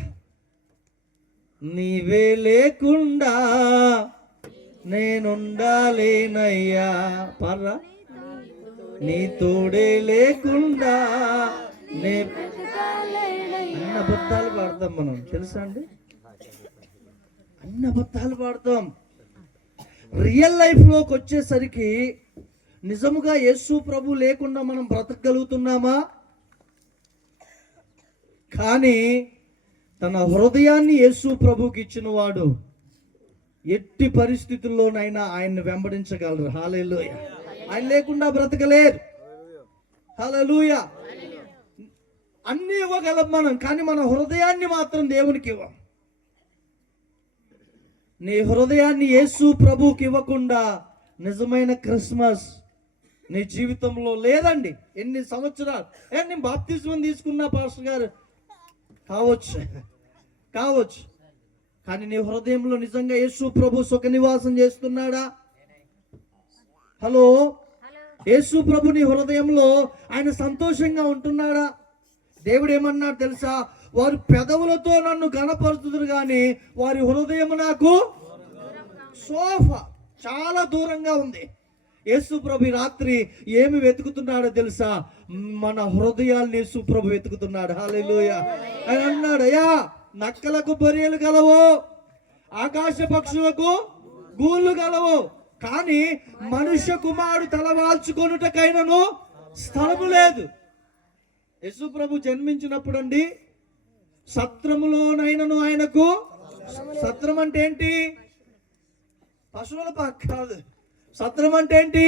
నీవే లేకుండా నేనుండాలేనయ్యా. పర్రా, నీ తోడే లేకుండా అన్ని అబద్ధాలు పాడతాం మనం, తెలుసా అండి? అన్ని అబద్ధాలు పాడతాం. రియల్ లైఫ్లోకి వచ్చేసరికి నిజముగా యేసు ప్రభు లేకుండా మనం బ్రతకగలుగుతున్నామా? కానీ తన హృదయాన్ని యేసు ప్రభుకి ఇచ్చిన వాడు ఎట్టి పరిస్థితుల్లోనైనా ఆయన్ని వెంబడించగలరు. హల్లెలూయా. ఆయన లేకుండా బ్రతకలేరు. హల్లెలూయా. అన్నీ ఇవ్వగలం మనం, కానీ మన హృదయాన్ని మాత్రం దేవునికి ఇవ్వం. నీ హృదయాన్ని యేసు ప్రభుకి ఇవ్వకుండా నిజమైన క్రిస్మస్ నీ జీవితంలో లేదండి. ఎన్ని సంవత్సరాలు నేను బాప్తిజం తీసుకున్నా పాస్టర్ గారు కావచ్చు, కానీ నీ హృదయంలో నిజంగా యేసు ప్రభు సుఖ నివాసం చేస్తున్నాడా? హలో, యేసు ప్రభు నీ హృదయంలో ఆయన సంతోషంగా ఉంటున్నాడా? దేవుడు ఏమన్నాడు తెలుసా? వారు పెదవులతో నన్ను గణపరుచుదురు కానీ వారి హృదయం నాకు సోఫా చాలా దూరంగా ఉంది. యేసు ప్రభు రాత్రి ఏమి వెతుకుతున్నాడో తెలుసా? మన హృదయాన్ని యేసు ప్రభు వెతుకుతున్నాడు. హల్లెలూయా. ఆయన అన్నాడు, అయ్యా నక్కలకు బొరియలు గలవు, ఆకాశ పక్షులకు గూళ్ళు గలవు, కానీ మనుష్య కుమారుడు తలవాల్చుకొనుటకైనను స్థలము లేదు. యేసు ప్రభు జన్మించినప్పుడు అండి సత్రములోనైనను ఆయనకు, సత్రం అంటే ఏంటి? పశువుల పాక కాదు. సత్రం అంటే ఏంటి?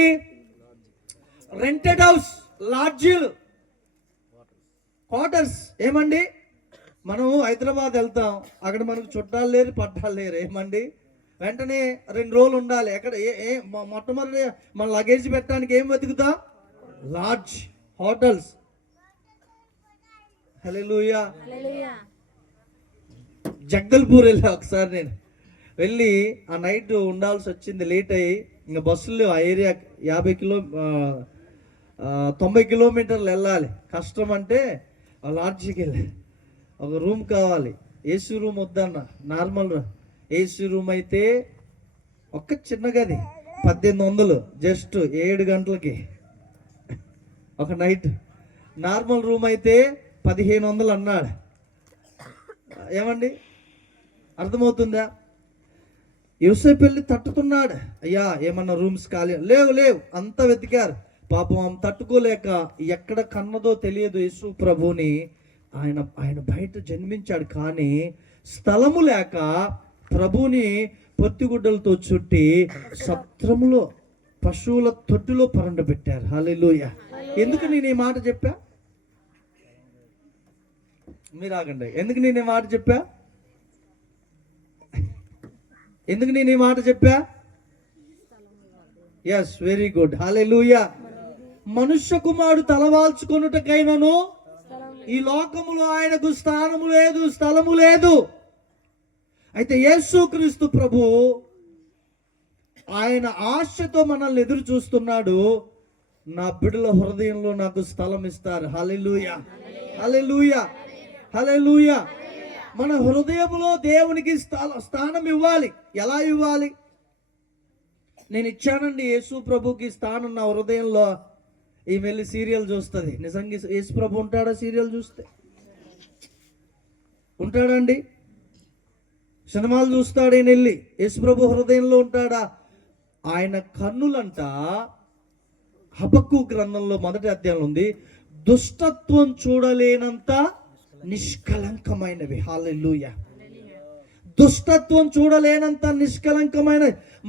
రెంటెడ్ హౌస్, లాడ్జీలు, క్వార్టర్స్. ఏమండి మనం హైదరాబాద్ వెళ్తాం, అక్కడ మనకు చుట్టాలు లేరు, పట్టాలు లేరు. ఏమండి వెంటనే 2 రోజులు ఉండాలి. ఎక్కడ మొట్టమొదటి మన లగేజ్ పెట్టడానికి ఏం వెతుకుతాం? LADS, hotels. హల్లెలూయా. జగ్గల్పూర్ వెళ్ళా ఒకసారి. నేను వెళ్ళి ఆ నైట్ ఉండాల్సి వచ్చింది, లేట్ అయ్యి. ఇంకా బస్సులు ఆ ఏరియా 90 కిలోమీటర్లు వెళ్ళాలి. కష్టం అంటే ఆ లాడ్జికి వెళ్ళి ఒక రూమ్ కావాలి. ఏసీ రూమ్ వద్దన్న, నార్మల్ ఏసీ రూమ్ అయితే ఒక్క చిన్న గది 1800, జస్ట్ 7 గంటలకి ఒక నైట్. నార్మల్ రూమ్ అయితే 1500 అన్నాడు. ఏమండి అర్థమవుతుందా? యూసఫ్ వెళ్ళి తట్టుతున్నాడు, అయ్యా ఏమన్నా రూమ్స్ ఖాళీ లేవు. అంతా వెతికారు. పాపం తట్టుకోలేక ఎక్కడ కన్నదో తెలియదు యేసు ప్రభుని. ఆయన బయట జన్మించాడు, కానీ స్థలము లేక ప్రభుని పొత్తిగుడ్డలతో చుట్టి సత్రములో పశువుల తొట్టిలో పరండబెట్టారు. హల్లెలూయా. ఎందుకు నేను ఈ మాట చెప్పా? మీరు ఆగండి. ఎందుకు నేను ఈ మాట చెప్పా? Yes, very good. హల్లెలూయా. మనుష్య కుమారుడు తలవాల్చుకొనుటకైనను ఈ లోకములో ఆయనకు స్థానము లేదు, స్థలము లేదు. అయితే యేసుక్రీస్తు ప్రభు ఆయన ఆశతో మనల్ని ఎదురు చూస్తున్నాడు. నా బిడ్డల హృదయంలో నాకు స్థలం ఇస్తారు. హల్లెలూయా, హల్లెలూయా, హల్లెలూయా. మన హృదయంలో దేవునికి స్థానం ఇవ్వాలి. ఎలా ఇవ్వాలి? నేను ఇచ్చానండి యేసు ప్రభుకి స్థానం నా హృదయంలో. ఈ వెళ్ళి సీరియల్ చూస్తుంది. నిజంగా యేసు ప్రభు ఉంటాడా సీరియల్ చూస్తే? ఉంటాడండి? సినిమాలు చూస్తాడు ఈయన వెళ్ళి. యేసు ప్రభు హృదయంలో ఉంటాడా? ఆయన కన్నులంట హబక్కు గ్రంథంలో 1వ అధ్యాయంలో ఉంది, దుష్టత్వం చూడలేనంత నిష్కలంకమైనవి. హల్లెలూయా. దుష్టత్వం చూడలేనంత నిష్కలంకమైన.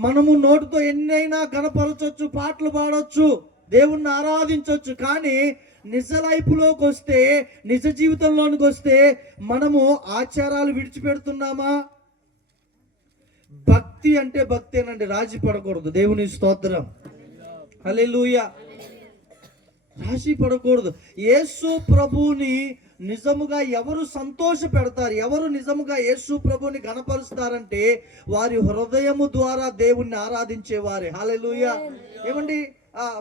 మనము నోటితో ఎన్నైనా కనపరచొచ్చు, పాటలు పాడొచ్చు, దేవుణ్ణి ఆరాధించవచ్చు, కానీ నిజ లైఫ్లోకి వస్తే, నిజ జీవితంలోనికి వస్తే మనము ఆచారాలు విడిచిపెడుతున్నామా? భక్తి అంటే భక్తేనండి, రాజీ పడకూడదు. దేవుని స్తోత్రం, హల్లెలూయా. రాజీ పడకూడదు. యేసు ప్రభువుని నిజముగా ఎవరు సంతోష పెడతారు, ఎవరు నిజముగా యేసు ప్రభుని గణపరుస్తారంటే వారి హృదయము ద్వారా దేవుణ్ణి ఆరాధించేవారే. హల్లెలూయా. ఏమండి,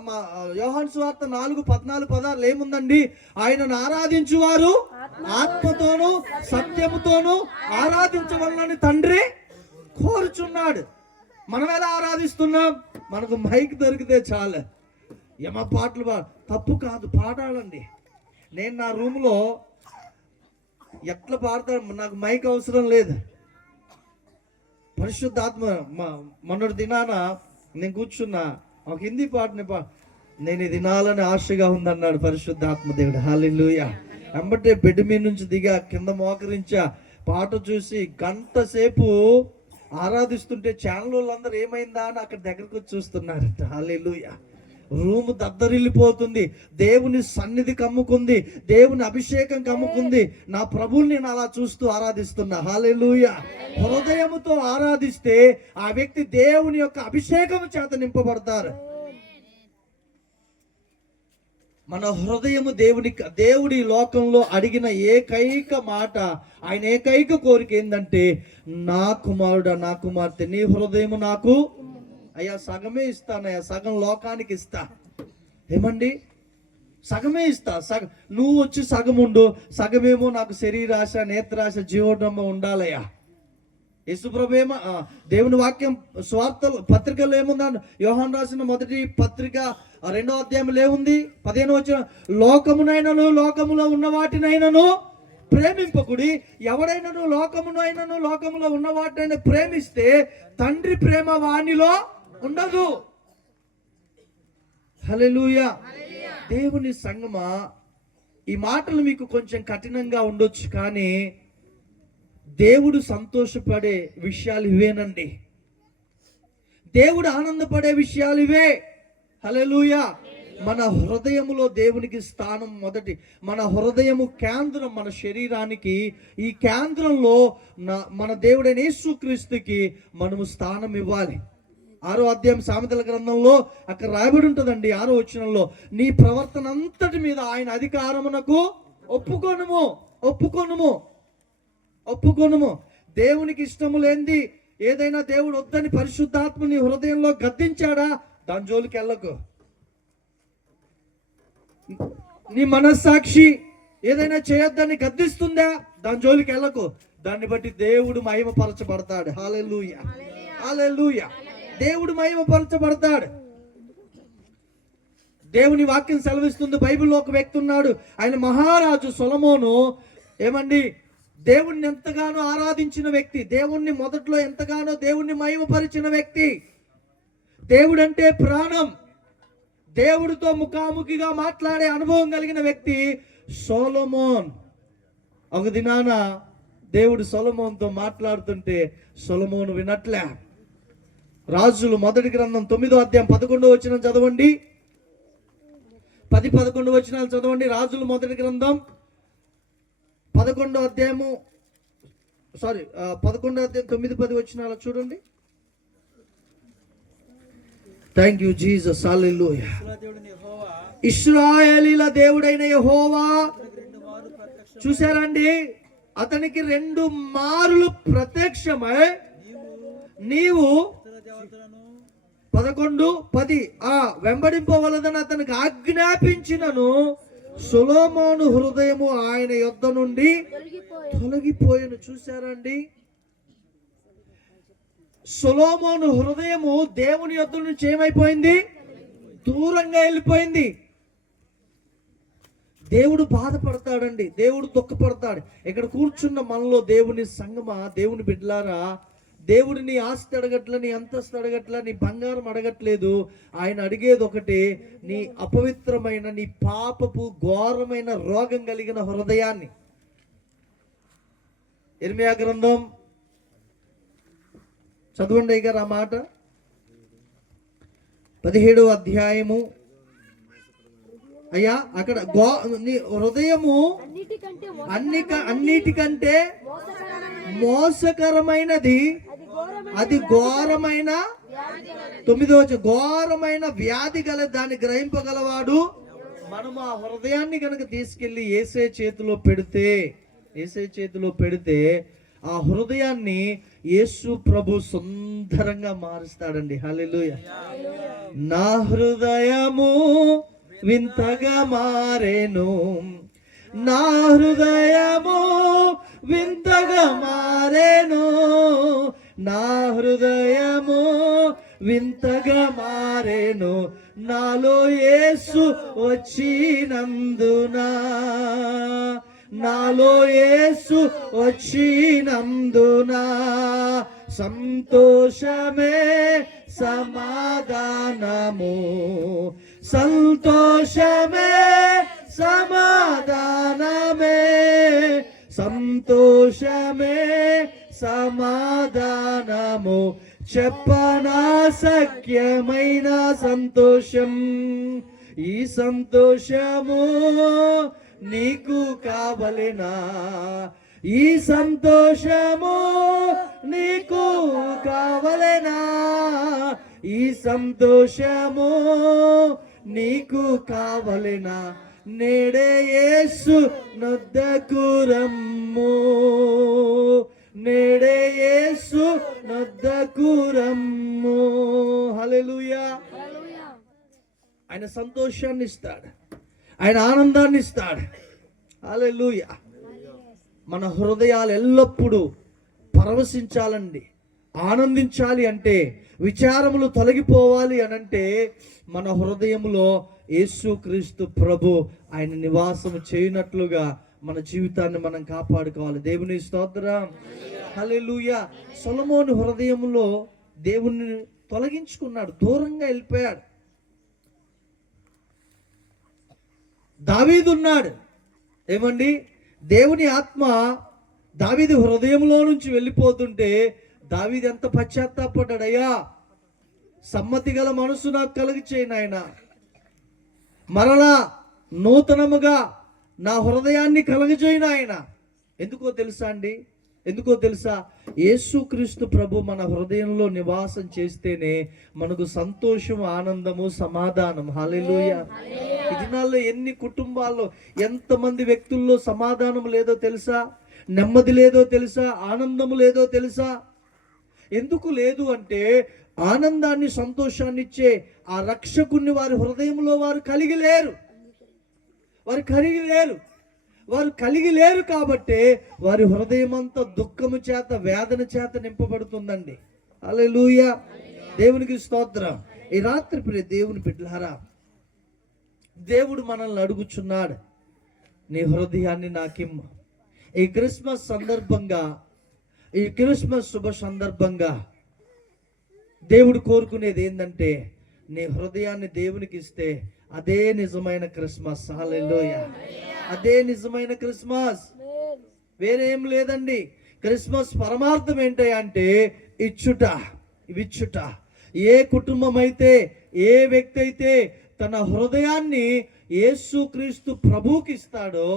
మా యోహాను సువార్త 4:14 ఏముందండి? ఆయనను ఆరాధించువారు ఆత్మతోనూ సత్యముతోనూ ఆరాధించవలనని తండ్రి కోరుచున్నాడు. మనం ఎలా ఆరాధిస్తున్నాం? మనకు మైక్ దొరికితే చాలు. యమ పాటలు తప్పు కాదు, పాడాలండి. నేను నా రూమ్లో ఎట్లా పాడతాను, నాకు మైక్ అవసరం లేదు. పరిశుద్ధాత్మ మొన్నటి దినాన నేను కూర్చున్నా, ఒక హిందీ పాటని నేను ఇది వినాలని ఆశగా ఉందన్నాడు పరిశుద్ధాత్మ దేవుడు. హల్లెలూయా. వెంబటే బెడ్ మీద నుంచి దిగా కింద మోకరించా. పాట చూసి గంట సేపు ఆరాధిస్తుంటే ఛానల్ వాళ్ళందరూ ఏమైందా అని అక్కడ దగ్గరకు వచ్చి చూస్తున్నారట. హల్లెలూయా. రూమ్ దద్దరిల్లిపోతుంది. దేవుని సన్నిధి కమ్ముకుంది, దేవుని అభిషేకం కమ్ముకుంది. నా ప్రభువుని నేను అలా చూస్తూ ఆరాధిస్తున్నా. హల్లెలూయా. హృదయముతో ఆరాధిస్తే ఆ వ్యక్తి దేవుని యొక్క అభిషేకం చేత నింపబడతారు. మన హృదయము దేవుడి లోకంలో అడిగిన ఏకైక మాట, ఆయన ఏకైక కోరిక ఏంటంటే, నా కుమారుడా, నా కుమార్తె, నీ హృదయము నాకు అయ్యా సగమే ఇస్తానయ్యా, సగం లోకానికి ఇస్తా. ఏమండి, సగమే ఇస్తా. నువ్వు వచ్చి సగం ఉండు, సగమేమో నాకు శరీరాశ, నేత్రాశ, జీవోడమ్మ ఉండాలయ్యా. యేసుప్రభు ఏమో దేవుని వాక్యం స్వార్థ పత్రికలో ఏముందా? యోహాను రాసిన 1వ పత్రిక 2వ అధ్యాయంలో ఏముంది? 15వ వచనం, లోకమునైనను లోకములో ఉన్న వాటినైనను ప్రేమింపకుడి. ఎవడైనను లోకమునైనను లోకములో ఉన్న వాటినైనా ప్రేమిస్తే తండ్రి ప్రేమ వానిలో ఉండదు. హల్లెలూయా. దేవుని సంగమా, ఈ మాటలు మీకు కొంచెం కఠినంగా ఉండొచ్చు, కానీ దేవుడు సంతోషపడే విషయాలు ఇవేనండి. దేవుడు ఆనందపడే విషయాలు ఇవే. హల్లెలూయా. మన హృదయములో దేవునికి స్థానం మొదటి. మన హృదయము కేంద్రం మన శరీరానికి. ఈ కేంద్రంలో మన దేవుడైన యేసుక్రీస్తుకి మనము స్థానం ఇవ్వాలి. 6వ అధ్యాయం సామెతల గ్రంథంలో అక్కడ రాయబడి ఉంటుందండి 6వ వచనంలో, నీ ప్రవర్తన అంతటి మీద ఆయన అధికారమునకు ఒప్పుకొనుము, ఒప్పుకొనుము, ఒప్పుకొనుము. దేవునికి ఇష్టము లేనిది ఏదైనా దేవుడు వద్దని పరిశుద్ధాత్మని హృదయంలో గద్దించాడా, దాని జోలికి వెళ్ళకు. నీ మనస్సాక్షి ఏదైనా చేయొద్దని గద్దిస్తుందా, దాని జోలికి వెళ్ళకు. దాన్ని బట్టి దేవుడు మహిమపరచబడతాడు. హల్లెలూయా, హల్లెలూయా. దేవుడు మహిమపరచబడతాడు. దేవుని వాక్యం సెలవిస్తుంది. బైబిల్లో ఒక వ్యక్తి ఉన్నాడు, ఆయన మహారాజు సొలొమోను. ఏమండి, దేవుణ్ణి ఎంతగానో ఆరాధించిన వ్యక్తి, దేవుణ్ణి మొదట్లో ఎంతగానో దేవుణ్ణి మహిమపరిచిన వ్యక్తి, దేవుడంటే ప్రాణం, దేవుడితో ముఖాముఖిగా మాట్లాడే అనుభవం కలిగిన వ్యక్తి సొలొమోన్. ఒక దినాన దేవుడు సొలొమోన్తో మాట్లాడుతుంటే సొలొమోను వినట్లే. రాజులు 1వ గ్రంథం 9వ అధ్యాయం 11వ వచనం చదవండి. 10-11 వచనాలు చదవండి. రాజులు 1వ గ్రంథం 11వ అధ్యాయము 11వ అధ్యాయం 9-10 వచనాలు చూడండి. Thank you Jesus. హల్లెలూయా. ఇశ్రాయేలీల దేవుడైన యెహోవా. చూసారండి, అతనికి 2 మారులు ప్రత్యక్షమై నీవు ఇతర దేవతలను 11:10 వెంబడింపవలదని అతనికి ఆజ్ఞాపించినను సొలొమోను హృదయము ఆయన యొద్ద నుండి తొలగిపోయాను. చూసారండి, సొలొమోను హృదయము దేవుని యొద్ద నుంచి ఏమైపోయింది? దూరంగా వెళ్ళిపోయింది. దేవుడు బాధపడతాడండి, దేవుడు దుఃఖపడతాడు. ఇక్కడ కూర్చున్న మనలో దేవుని సంగమా, దేవుని బిడ్డలారా, దేవుడు నీ ఆస్తి అడగట్ల, నీ అంతస్తు అడగట్ల, నీ బంగారం అడగట్లేదు. ఆయన అడిగేది ఒకటి, నీ అపవిత్రమైన, నీ పాపపు ఘోరమైన రోగం కలిగిన హృదయాన్ని. ఇర్మియా గ్రంథం చదవండి గారు ఆ మాట. 17వ అధ్యాయము. అయ్యా అక్కడ నీ హృదయము అన్నిటికంటే మోసకరమైనది, అది ఘోరమైన 9వ ఘోరమైన వ్యాధి గల దాన్ని గ్రహింపగలవాడు. మనం ఆ హృదయాన్ని కనుక తీసుకెళ్లి యేసే చేతిలో పెడితే ఆ హృదయాన్ని యేసు ప్రభు సుందరంగా మారుస్తాడండి. హల్లెలూయా. నా హృదయము వింతగా మారేను, నా హృదయము వింతగా మారేను, నా హృదయము వింతగా మారేను, నాలో యేసు వచ్చినందున, నాలో యేసు వచ్చినందున సంతోషమే సమాధానము, సంతోషమే సమాధానమే, సంతోషమే సమాధానము, చెప్పనాశక్యమైన సంతోషం. ఈ సంతోషము నీకు కావలెనా? ఈ సంతోషము నీకు కావలెనా? ఈ సంతోషము నీకు కావలెనా? నేడే యేసు నొద్దకు రమ్ము, నేడే యేసు నొద్దకు రమ్ము. హల్లెలూయా. ఆయన సంతోషాన్ని ఇస్తాడు, ఆయన ఆనందాన్ని ఇస్తాడు. హల్లెలూయా. మన హృదయాలు ఎల్లప్పుడూ పరవశించాలండి, ఆనందించాలి అంటే, విచారములు తొలగిపోవాలి అనంటే మన హృదయంలో యేసుక్రీస్తు ప్రభు ఆయన నివాసం చేయనట్లుగా మన జీవితాన్ని మనం కాపాడుకోవాలి. దేవుని స్తోత్రం. హల్లెలూయా. సొలొమోను హృదయంలో దేవుణ్ణి తొలగించుకున్నాడు, దూరంగా వెళ్ళిపోయాడు. దావీదు ఉన్నాడు. ఏమండి, దేవుని ఆత్మ దావీదు హృదయంలో నుంచి వెళ్ళిపోతుంటే దావీదు ఎంత పశ్చాత్తాపడ్డాడు. అయ్యా, సమ్మతి గల మనసు నాకు కలుగు చేయి నాయన, మరలా నూతనముగా నా హృదయాన్ని కలుగజేయి నాయన. ఎందుకో తెలుసా అండి, ఎందుకో తెలుసా? యేసుక్రీస్తు ప్రభు మన హృదయంలో నివాసం చేస్తేనే మనకు సంతోషం, ఆనందము, సమాధానం. హల్లెలూయా. ఈ దినాల్లో ఎన్ని కుటుంబాల్లో, ఎంతమంది వ్యక్తుల్లో సమాధానం లేదో తెలుసా? నెమ్మది లేదో తెలుసా? ఆనందము లేదో తెలుసా? ఎందుకు లేదు అంటే, ఆనందాన్ని, సంతోషాన్ని ఇచ్చే ఆ రక్షకుణ్ణి వారి హృదయంలో వారు కలిగి లేరు. వారు కలిగి లేరు కాబట్టి వారి హృదయం అంతా దుఃఖము చేత, వేదన చేత నింపబడుతుందండి. హల్లెలూయా. దేవునికి స్తోత్రం. ఈ రాత్రి ప్రియ దేవుని బిడ్డలారా, దేవుడు మనల్ని అడుగుచున్నాడు, నీ హృదయాన్ని నాకిమ్ము. ఈ క్రిస్మస్ సందర్భంగా, ఈ క్రిస్మస్ శుభ సందర్భంగా దేవుడు కోరుకునేది ఏంటంటే, నీ హృదయాన్ని దేవునికి ఇస్తే అదే నిజమైన క్రిస్మస్. హల్లెలూయా. అదే నిజమైన క్రిస్మస్, వేరేం లేదండి. క్రిస్మస్ పరమార్థం ఏంటంటే ఇచ్చుట. ఏ కుటుంబం అయితే, ఏ వ్యక్తి అయితే తన హృదయాన్ని యేసుక్రీస్తు ప్రభువుకి ఇస్తాడో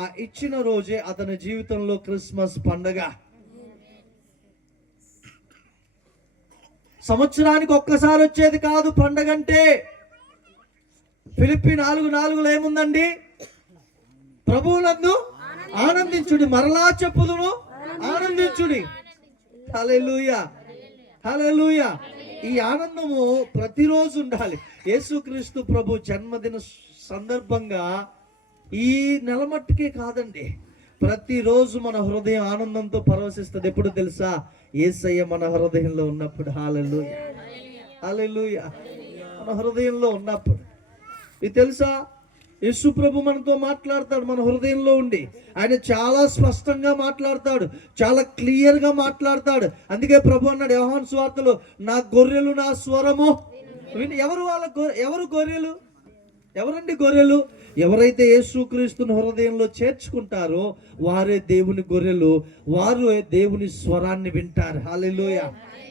ఆ ఇచ్చిన రోజే అతని జీవితంలో క్రిస్మస్ పండగ. సంవత్సరానికి ఒక్కసారి వచ్చేది కాదు పండగ అంటే. ఫిలిప్పీ 4:4 ఏముందండి? ప్రభువునందు ఆనందించుడి, మరలా చెప్పుదును ఆనందించుడి. హల్లెలూయా, హల్లెలూయా. ఈ ఆనందము ప్రతిరోజు ఉండాలి. యేసుక్రీస్తు ప్రభు జన్మదిన సందర్భంగా ఈ నెల మట్టుకే కాదండి, ప్రతిరోజు మన హృదయం ఆనందంతో పరవశిస్తుంది. ఎప్పుడు తెలుసా? యేసయ్య మన హృదయంలో ఉన్నప్పుడు. హల్లెలూయా, హల్లెలూయా. మన హృదయంలో ఉన్నప్పుడు. ఇది తెలుసా? యేసు ప్రభు మనతో మాట్లాడతాడు మన హృదయంలో ఉండి. ఆయన చాలా స్పష్టంగా మాట్లాడతాడు, చాలా క్లియర్గా మాట్లాడతాడు. అందుకే ప్రభు అన్నాడు యోహాను సువార్తలో, నా గొర్రెలు నా స్వరము విని. ఎవరు గొర్రెలు? ఎవరండి గొర్రెలు? ఎవరైతే యేసుక్రీస్తుని హృదయంలో చేర్చుకుంటారో వారే దేవుని గొర్రెలు, వారు దేవుని స్వరాన్ని వింటారు. హల్లెలూయా.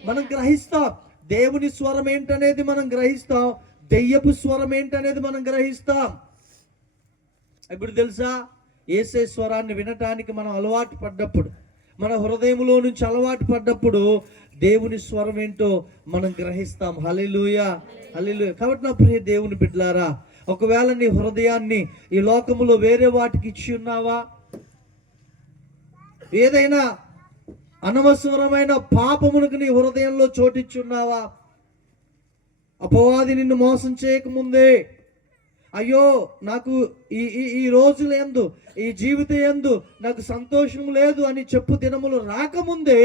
మనం గ్రహిస్తాం దేవుని స్వరం ఏంటనేది, మనం గ్రహిస్తాం దెయ్యపు స్వరం ఏంటనేది మనం గ్రహిస్తాం. ఇప్పుడు తెలుసా? యేసే స్వరాన్ని వినటానికి మనం అలవాటు పడ్డప్పుడు, మన హృదయంలో నుంచి అలవాటు పడ్డప్పుడు దేవుని స్వరం ఏంటో మనం గ్రహిస్తాం. హల్లెలూయా, హల్లెలూయా. కాబట్టి నా ప్రియ దేవుని బిడ్డలారా, ఒకవేళ నీ హృదయాన్ని ఈ లోకములో వేరే వాటికి ఇచ్చి ఉన్నావా? ఏదైనా అనవసరమైన పాపమునకు నీ హృదయంలో చోటిచ్చున్నావా? అపవాది నిన్ను మోసం చేయకముందే, అయ్యో నాకు ఈ రోజుల యందు, ఈ జీవితం యందు నాకు సంతోషం లేదు అని చెప్పు దినములు రాకముందే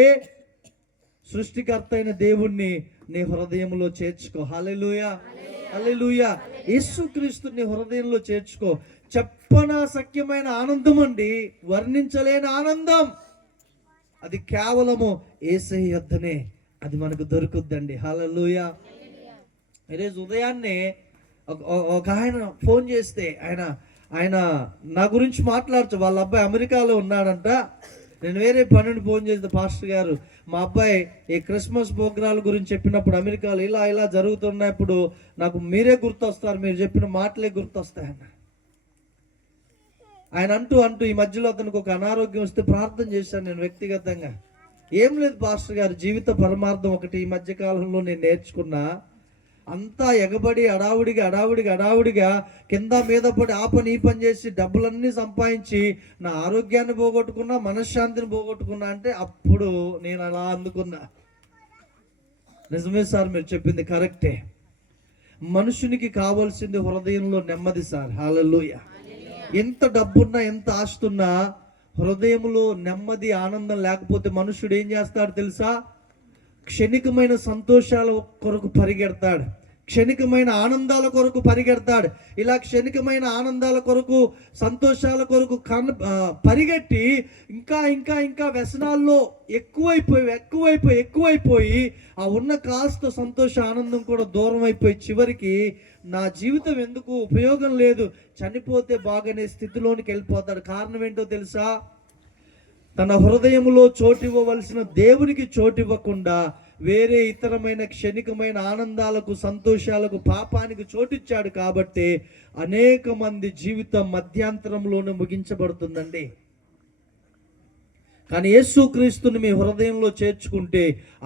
సృష్టికర్త అయిన దేవుణ్ణి నీ హృదయంలో చేర్చుకో. హల్లెలూయా, హల్లెలూయా. యేసుక్రీస్తుని హృదయంలో చేర్చుకో. చెప్పనాశక్యమైన ఆనందం అండి, వర్ణించలేని ఆనందం. అది కేవలము యేసయ్య యొద్దనే అది మనకు దొరుకుద్దండి. హల్లెలూయా. ఈరోజు ఉదయాన్నే ఒక ఆయన ఫోన్ చేస్తే ఆయన నా గురించి మాట్లాడుతూ, వాళ్ళ అబ్బాయి అమెరికాలో ఉన్నాడంట. నేను వేరే పనుని ఫోన్ చేస్తే, పాస్టర్ గారు మా అబ్బాయి ఈ క్రిస్మస్ ప్రోగ్రాల గురించి చెప్పినప్పుడు అమెరికాలో ఇలా జరుగుతున్నప్పుడు నాకు మీరే గుర్తొస్తారు, మీరు చెప్పిన మాటలే గుర్తొస్తాయన్న. ఆయన అంటూ ఈ మధ్యలో అతనికి ఒక అనారోగ్యం వస్తే ప్రార్థన చేశాను నేను వ్యక్తిగతంగా. ఏం లేదు పాస్టర్ గారు, జీవిత పరమార్థం ఒకటి ఈ మధ్యకాలంలో నేను నేర్చుకున్నా. అంతా ఎగబడి అడావుడిగా కింద మీద పడి ఆ పని ఈ పని చేసి డబ్బులన్నీ సంపాదించి నా ఆరోగ్యాన్ని పోగొట్టుకున్నా, మనశ్శాంతిని పోగొట్టుకున్నా అంటే అప్పుడు నేను అలా అందుకున్నా. నిజమే సార్, మీరు చెప్పింది కరెక్టే. మనుషునికి కావాల్సింది హృదయంలో నెమ్మది సార్. హల్లెలూయా. ఎంత డబ్బున్నా, ఎంత ఆస్తున్నా, హృదయంలో నెమ్మది ఆనందం లేకపోతే మనుషుడు ఏం చేస్తాడు తెలుసా? క్షణికమైన సంతోషాల కొరకు పరిగెడతాడు, క్షణికమైన ఆనందాల కొరకు పరిగెడతాడు. ఇలా క్షణికమైన ఆనందాల కొరకు, సంతోషాల కొరకు పరిగెట్టి ఇంకా వ్యసనాల్లో ఎక్కువైపోయి ఆ ఉన్న కాస్త సంతోష ఆనందం కూడా దూరం అయిపోయి చివరికి నా జీవితం ఎందుకు ఉపయోగం లేదు, చనిపోతే బాగనే స్థితిలోనికి వెళ్ళిపోతాడు. కారణం ఏంటో తెలుసా? తన హృదయంలో చోటివ్వవలసిన దేవునికి చోటివ్వకుండా వేరే ఇతరమైన క్షణికమైన ఆనందాలకు, సంతోషాలకు, పాపానికి చోటిచ్చాడు. కాబట్టి అనేక మంది జీవితం మధ్యాంతరంలోనే ముగించబడుతుందండి. కానీ యేసుక్రీస్తుని మీ హృదయంలో చేర్చుకుంటే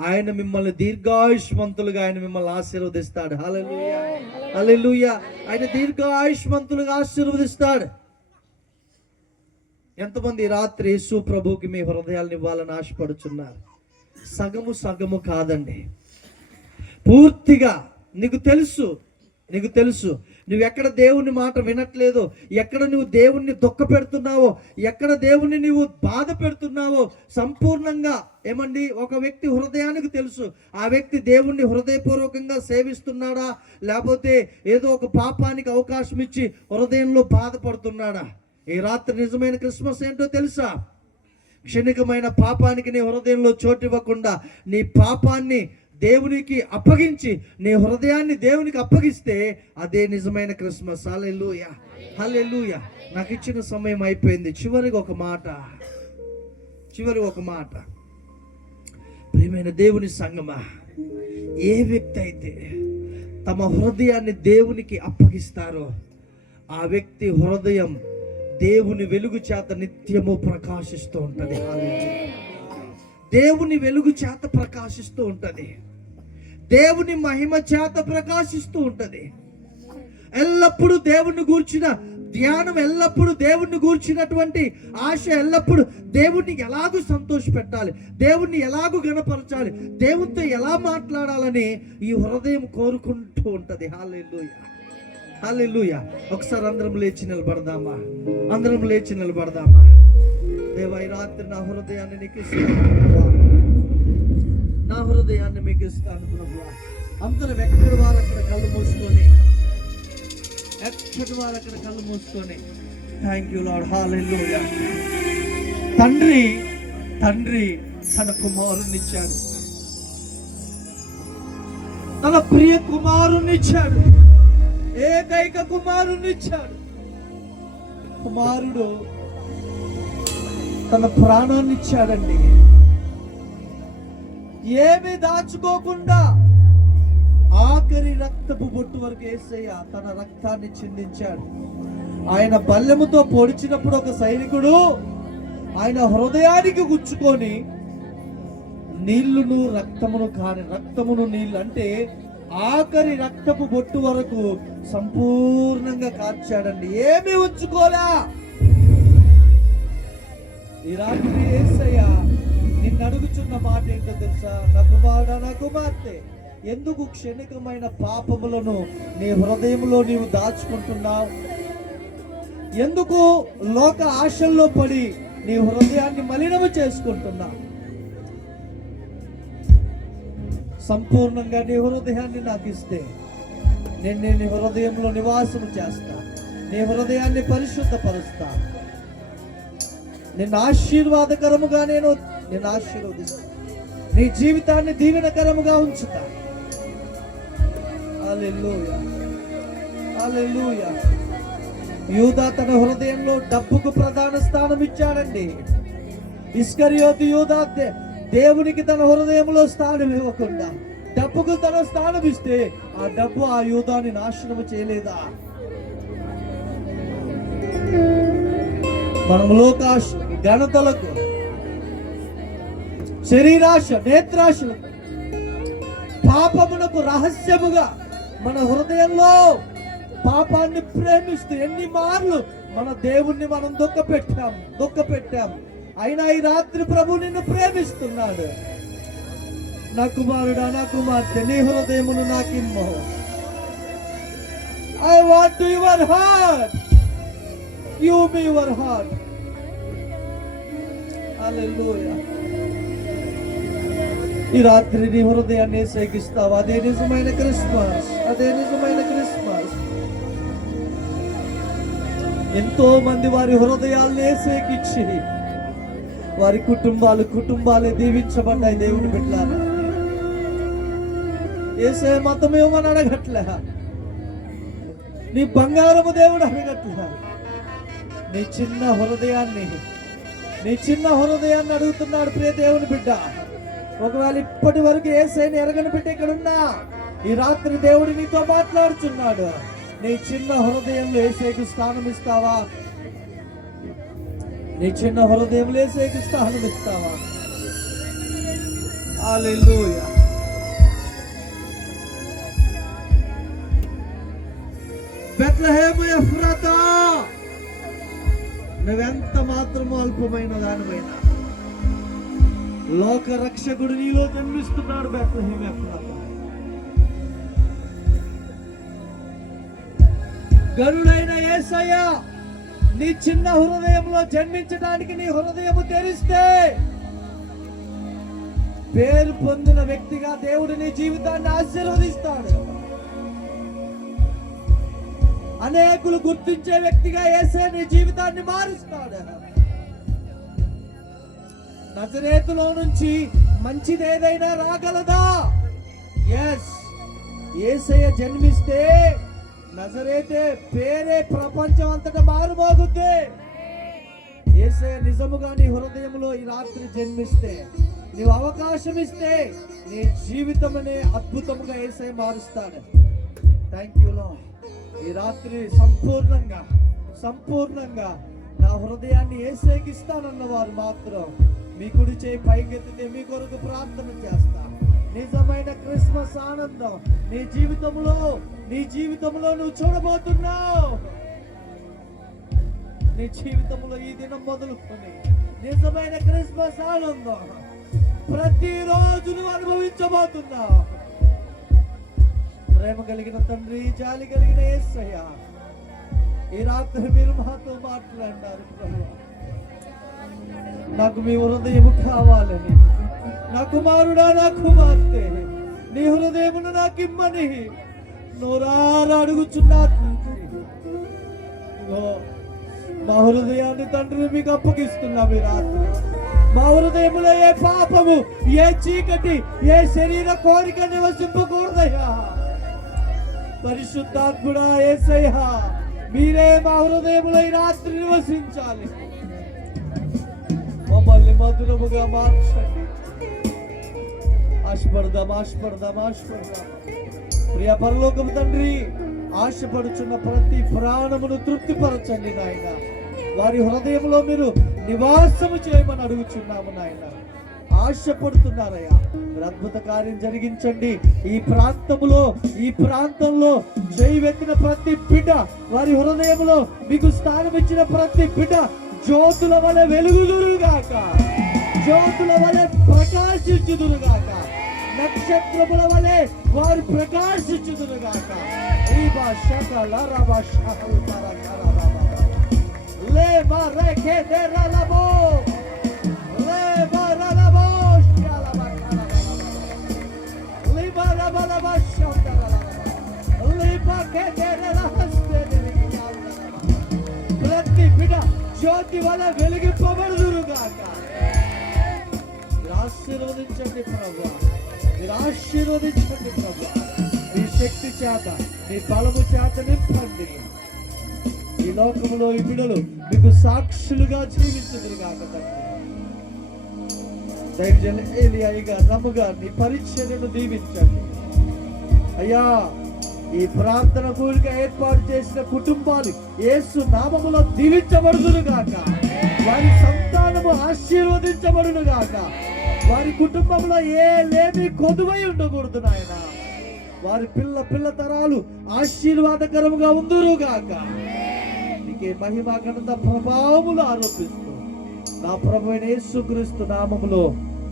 ఆయన మిమ్మల్ని దీర్ఘాయుష్మంతులుగా ఆయన మిమ్మల్ని ఆశీర్వదిస్తాడు. హల్లెలూయా, హల్లెలూయా. ఆయన దీర్ఘాయుష్మంతులుగా ఆశీర్వదిస్తాడు. ఎంతమంది రాత్రి యేసు ప్రభువుకి మీ హృదయాలను ఇవ్వాలని ఆశపడుచున్నారు? సగము కాదండి, పూర్తిగా. నీకు తెలుసు నువ్వు ఎక్కడ దేవుని మాట వినట్లేదో, ఎక్కడ నువ్వు దేవుణ్ణి దుఃఖ పెడుతున్నావో, ఎక్కడ దేవుణ్ణి నువ్వు బాధ పెడుతున్నావో సంపూర్ణంగా ఏమండి ఒక వ్యక్తి హృదయానికి తెలుసు. ఆ వ్యక్తి దేవుణ్ణి హృదయపూర్వకంగా సేవిస్తున్నాడా, లేకపోతే ఏదో ఒక పాపానికి అవకాశం ఇచ్చి హృదయంలో బాధపడుతున్నాడా? ఈ రాత్రి నిజమైన క్రిస్మస్ ఏంటో తెలుసా? క్షణికమైన పాపానికి నీ హృదయంలో చోటివ్వకుండా నీ పాపాన్ని దేవునికి అప్పగించి నీ హృదయాన్ని దేవునికి అప్పగిస్తే అదే నిజమైన క్రిస్మస్. హల్లెలూయా, హల్లెలూయా. నాకు ఇచ్చిన సమయం అయిపోయింది. చివరి ఒక మాట. ప్రియమైన దేవుని సంగమా, ఏ వ్యక్తి అయితే తమ హృదయాన్ని దేవునికి అప్పగిస్తారో ఆ వ్యక్తి హృదయం దేవుని వెలుగు చేత నిత్యము ప్రకాశిస్తూ ఉంటది. దేవుని వెలుగు చేత ప్రకాశిస్తూ ఉంటది, దేవుని మహిమ చేత ప్రకాశిస్తూ ఉంటది. ఎల్లప్పుడూ దేవుని గూర్చిన ధ్యానం ఎల్లప్పుడూ దేవుణ్ణి గూర్చినటువంటి ఆశ ఎల్లప్పుడూ దేవుణ్ణి ఎలాగూ సంతోష పెట్టాలి, దేవుణ్ణి ఎలాగూ గణపరచాలి, దేవునితో ఎలా మాట్లాడాలని ఈ హృదయం కోరుకుంటూ ఉంటది. హల్లెలూయా, హల్లెలూయా. ఒకసారి అందరం లేచి నిలబడదామా, అందరం లేచి నిలబడదామా. దేవా, ఈ రాత్రి నా హృదయాన్ని నీకు ఇస్తాను ప్రభువా, నా హృదయాన్ని మీకు ఇస్తాను ప్రభువా. అందరం ఎక్కడి వారు అక్కడ కళ్ళు మూసుకొని, ఎక్కడి వారు అక్కడ కళ్ళు మూసుకొని. థ్యాంక్ యూ లార్డ్, హల్లెలూయా. తండ్రి తన కుమారునిచ్చాడు, తన ప్రియ కుమారునిచ్చాడు, ఏకైక కుమారునిచ్చాడు. కుమారుడు తన ప్రాణాన్ని ఇచ్చాడండి. ఏమి దాచుకోకుండా ఆఖరి రక్తపు బొట్టు వరకు యేసయ్య తన రక్తాన్ని చిందించాడు. ఆయన బల్లెముతో పొడిచినప్పుడు ఒక సైనికుడు ఆయన హృదయానికి గుచ్చుకొని నీళ్లును రక్తమును నీళ్లు అంటే ఆఖరి రక్తపు బొట్టు వరకు సంపూర్ణంగా కార్చాడండి. ఏమీ ఉంచుకోలా. ఈ రాత్రి యేసయ్య నిన్ను అడుగుచున్న మాట ఏంటో తెలుసా? నా కుమారుడా, నా కుమార్తె, ఎందుకు క్షణికమైన పాపములను నీ హృదయంలో నీవు దాచుకుంటున్నావు? ఎందుకు లోక ఆశల్లో పడి నీ హృదయాన్ని మలినము చేసుకుంటున్నావు? సంపూర్ణంగా నీ హృదయాన్ని నాకు ఇస్తే నేను నీ హృదయంలో నివాసం చేస్తా, నీ హృదయాన్ని పరిశుద్ధపరుస్తా, నిన్ను ఆశీర్వాదకరముగా నిన్ను ఆశీర్వదిస్తా, నీ జీవితాన్ని దీవెనకరముగా ఉంచుతా. హల్లెలూయా, హల్లెలూయా. యూదా తన హృదయంలో డబ్బుకు ప్రధాన స్థానం ఇచ్చాడండి. ఇస్కరియోతు యూదా దేవునికి తన హృదయంలో స్థానం ఇవ్వకుండా డబ్బుకు తన స్థానం ఇస్తే ఆ డబ్బు ఆ యూదాని నాశనం చేయలేదా? మనం లోకాశ, ఘనతలకు, శరీరాశ, నేత్రాశలకు, పాపమునకు రహస్యముగా మన హృదయంలో పాపాన్ని ప్రేమిస్తూ ఎన్ని మార్లు మన దేవుణ్ణి మనం దుఃఖపెట్టాం. అయినా ఈ రాత్రి ప్రభు నిన్ను ప్రేమిస్తున్నాడు. నా కుమారుడా, నా కుమార్తె, నీ హృదయమును నాకిమ్ము. I want your heart, give me your heart. హల్లెలూయా. ఈ రాత్రి నీ హృదయాన్ని సేకిస్తావు. అదే నిజమైన క్రిస్మస్, అదే నిజమైన క్రిస్మస్. ఎంతో మంది వారి హృదయాల్ని సేకిచ్చి వారి కుటుంబాలే దీవించబడ్డాయి. దేవుని బిడ్డలారా, యేసే మతం ఏమని అడగట్లే, నీ బంగారము దేవుడు అడగట్లే, నీ చిన్న హృదయాన్ని అడుగుతున్నాడు. ప్రియ దేవుని బిడ్డ, ఒకవేళ ఇప్పటి వరకు యేసయ్యని ఎరగని బిడ్డ ఇక్కడ ఉన్నా, ఈ రాత్రి దేవుడు నీతో మాట్లాడుతున్నాడు. నీ చిన్న హృదయంలో యేసయ్యకు స్థానం ఇస్తావా? నీ చిన్న హృదయంలో యేసయ్యకు స్థానం ఇస్తావా? హల్లెలూయా. బెత్లెహేము ఎఫ్రాతా, నువ్వెంత మాత్రము అల్పమైన దానిపైన లోక రక్షకుడు నీలో జన్మిస్తున్నాడు. బెత్లెహేము ఎఫ్రాతా, గరుడైన యేసయ్య నీ చిన్న హృదయంలో జన్మించడానికి నీ హృదయము తెరిస్తే పేరు పొందిన వ్యక్తిగా దేవుడు నీ జీవితాన్ని ఆశీర్వదిస్తాడు. అనేకులు గుర్తించే వ్యక్తిగా యేసయ్య నీ జీవితాన్ని మారుస్తాడు. నజరేతులో నుంచి మంచిది ఏదైనా రాగలదా? ఎస్. యేసయ్య జన్మిస్తే నజరేతే పేరే ప్రపంచం అంతటా మారుమోగుద్ది. యేసయ్య నిజముగా నీ హృదయంలో ఈ రాత్రి జన్మిస్తే, నీవు అవకాశం ఇస్తే నీ జీవితమనే అద్భుతముగా యేసయ్య మారుస్తాడు. Thank you lord. ఈ రాత్రి సంపూర్ణంగా నా హృదయాన్ని యేసయ్యకి ఇస్తానన్న వారు మాత్రం మీ కుడి చేయి పైకెత్తితే మీ కొరకు ప్రార్థన చేస్తా. నిజమైన క్రిస్మస్ ఆనందం నీ జీవితంలో నువ్వు చూడబోతున్నావు. నీ జీవితంలో ఈ దినం మొదలుకొని నిజమైన క్రిస్మస్ ఆనందం ప్రతిరోజు నువ్వు అనుభవించబోతున్నావు. ప్రేమ కలిగిన తండ్రి, జాలి కలిగిన యేసయ్య, ఈ రాత్రి మీరు మాతో మాట్లాడారు ప్రభువా. నాకు మీ హృదయం కావాలని, నా కుమారుడా, నా కుమార్తె, నీ హృదయమును నాకు ఇమ్మని నోరారా అడుగుచున్నా తండ్రి. మా హృదయాన్ని తండ్రి మీకు అప్పగిస్తున్నాం ఈ రాత్రి. మా హృదయంలో ఏ పాపము, ఏ చీకటి, ఏ శరీర కోరిక నివసింపకూడదయ్యా. పరిశుద్ధాత్ముడా యేసయ్యా, మీరే మా హృదయంలో ఈ రాత్రి నివసించాలి. మమ్మల్ని మధురముగా మార్చండి. ఆశపడదాం, ఆశపడదాం, ఆశపడదాం. ప్రియ పరలోకము తండ్రి, ఆశపడుచున్న ప్రతి ప్రాణమును తృప్తిపరచండి నాయన. వారి హృదయంలో మీరు నివాసము చేయమని అడుగుచున్నాము నాయన. ఆశపడుతున్నారయ్యా, మీరు అద్భుత కార్యం జరిగించండి. ఈ ప్రాంతంలో చేయవెత్తిన ప్రతి బిడ్డ, వారి హృదయంలో మీకు స్థానం ఇచ్చిన ప్రతి బిడ్డ జ్యోతుల వలె వెలుగుదురుగాక, జ్యోతుల వలె ప్రకాశించుదురుగాక, నక్షత్రముల వలె వారు ప్రకాశించుదురుగాక. ప్రతి బిడ్డ జ్యోతి వల్ల వెలిగింపబడుదురుగాక. ఆశీర్వదించండి ప్రభువా, మీరు ఆశీర్వదించండి ప్రభువా. మీ శక్తి చేత, మీ బలము చేత నింపండి. ఈ లోకంలో ఈ బిడ్డలు మీకు సాక్షులుగా జీవించుదురుగాక తండ్రి. దైవజన ఏలియాగా నమ్ముగా నీ పరిచర్యను దీవించండి అయ్యా. ఈ ప్రార్థన కూడిక ఏర్పాటు చేసిన కుటుంబాలు యేసు నామములో దీవించబడుదురుగాక. వారి సంతానము ఆశీర్వదించబడునుగాక. వారి కుటుంబంలో ఏ లేమి కొదువై ఉండకూడదు నాయన. వారి పిల్ల తరాలు ఆశీర్వాదకరముగా ఉందురుగాక. నీకే మహిమ ఘనత ప్రభావములు ఆరోపిస్తూ నా ప్రభువైన యేసుక్రీస్తు నామములో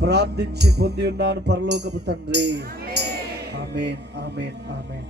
ప్రార్థించి పొంది ఉన్నాను పరలోకపు తండ్రి. ఆమేన్, ఆమేన్, ఆమేన్.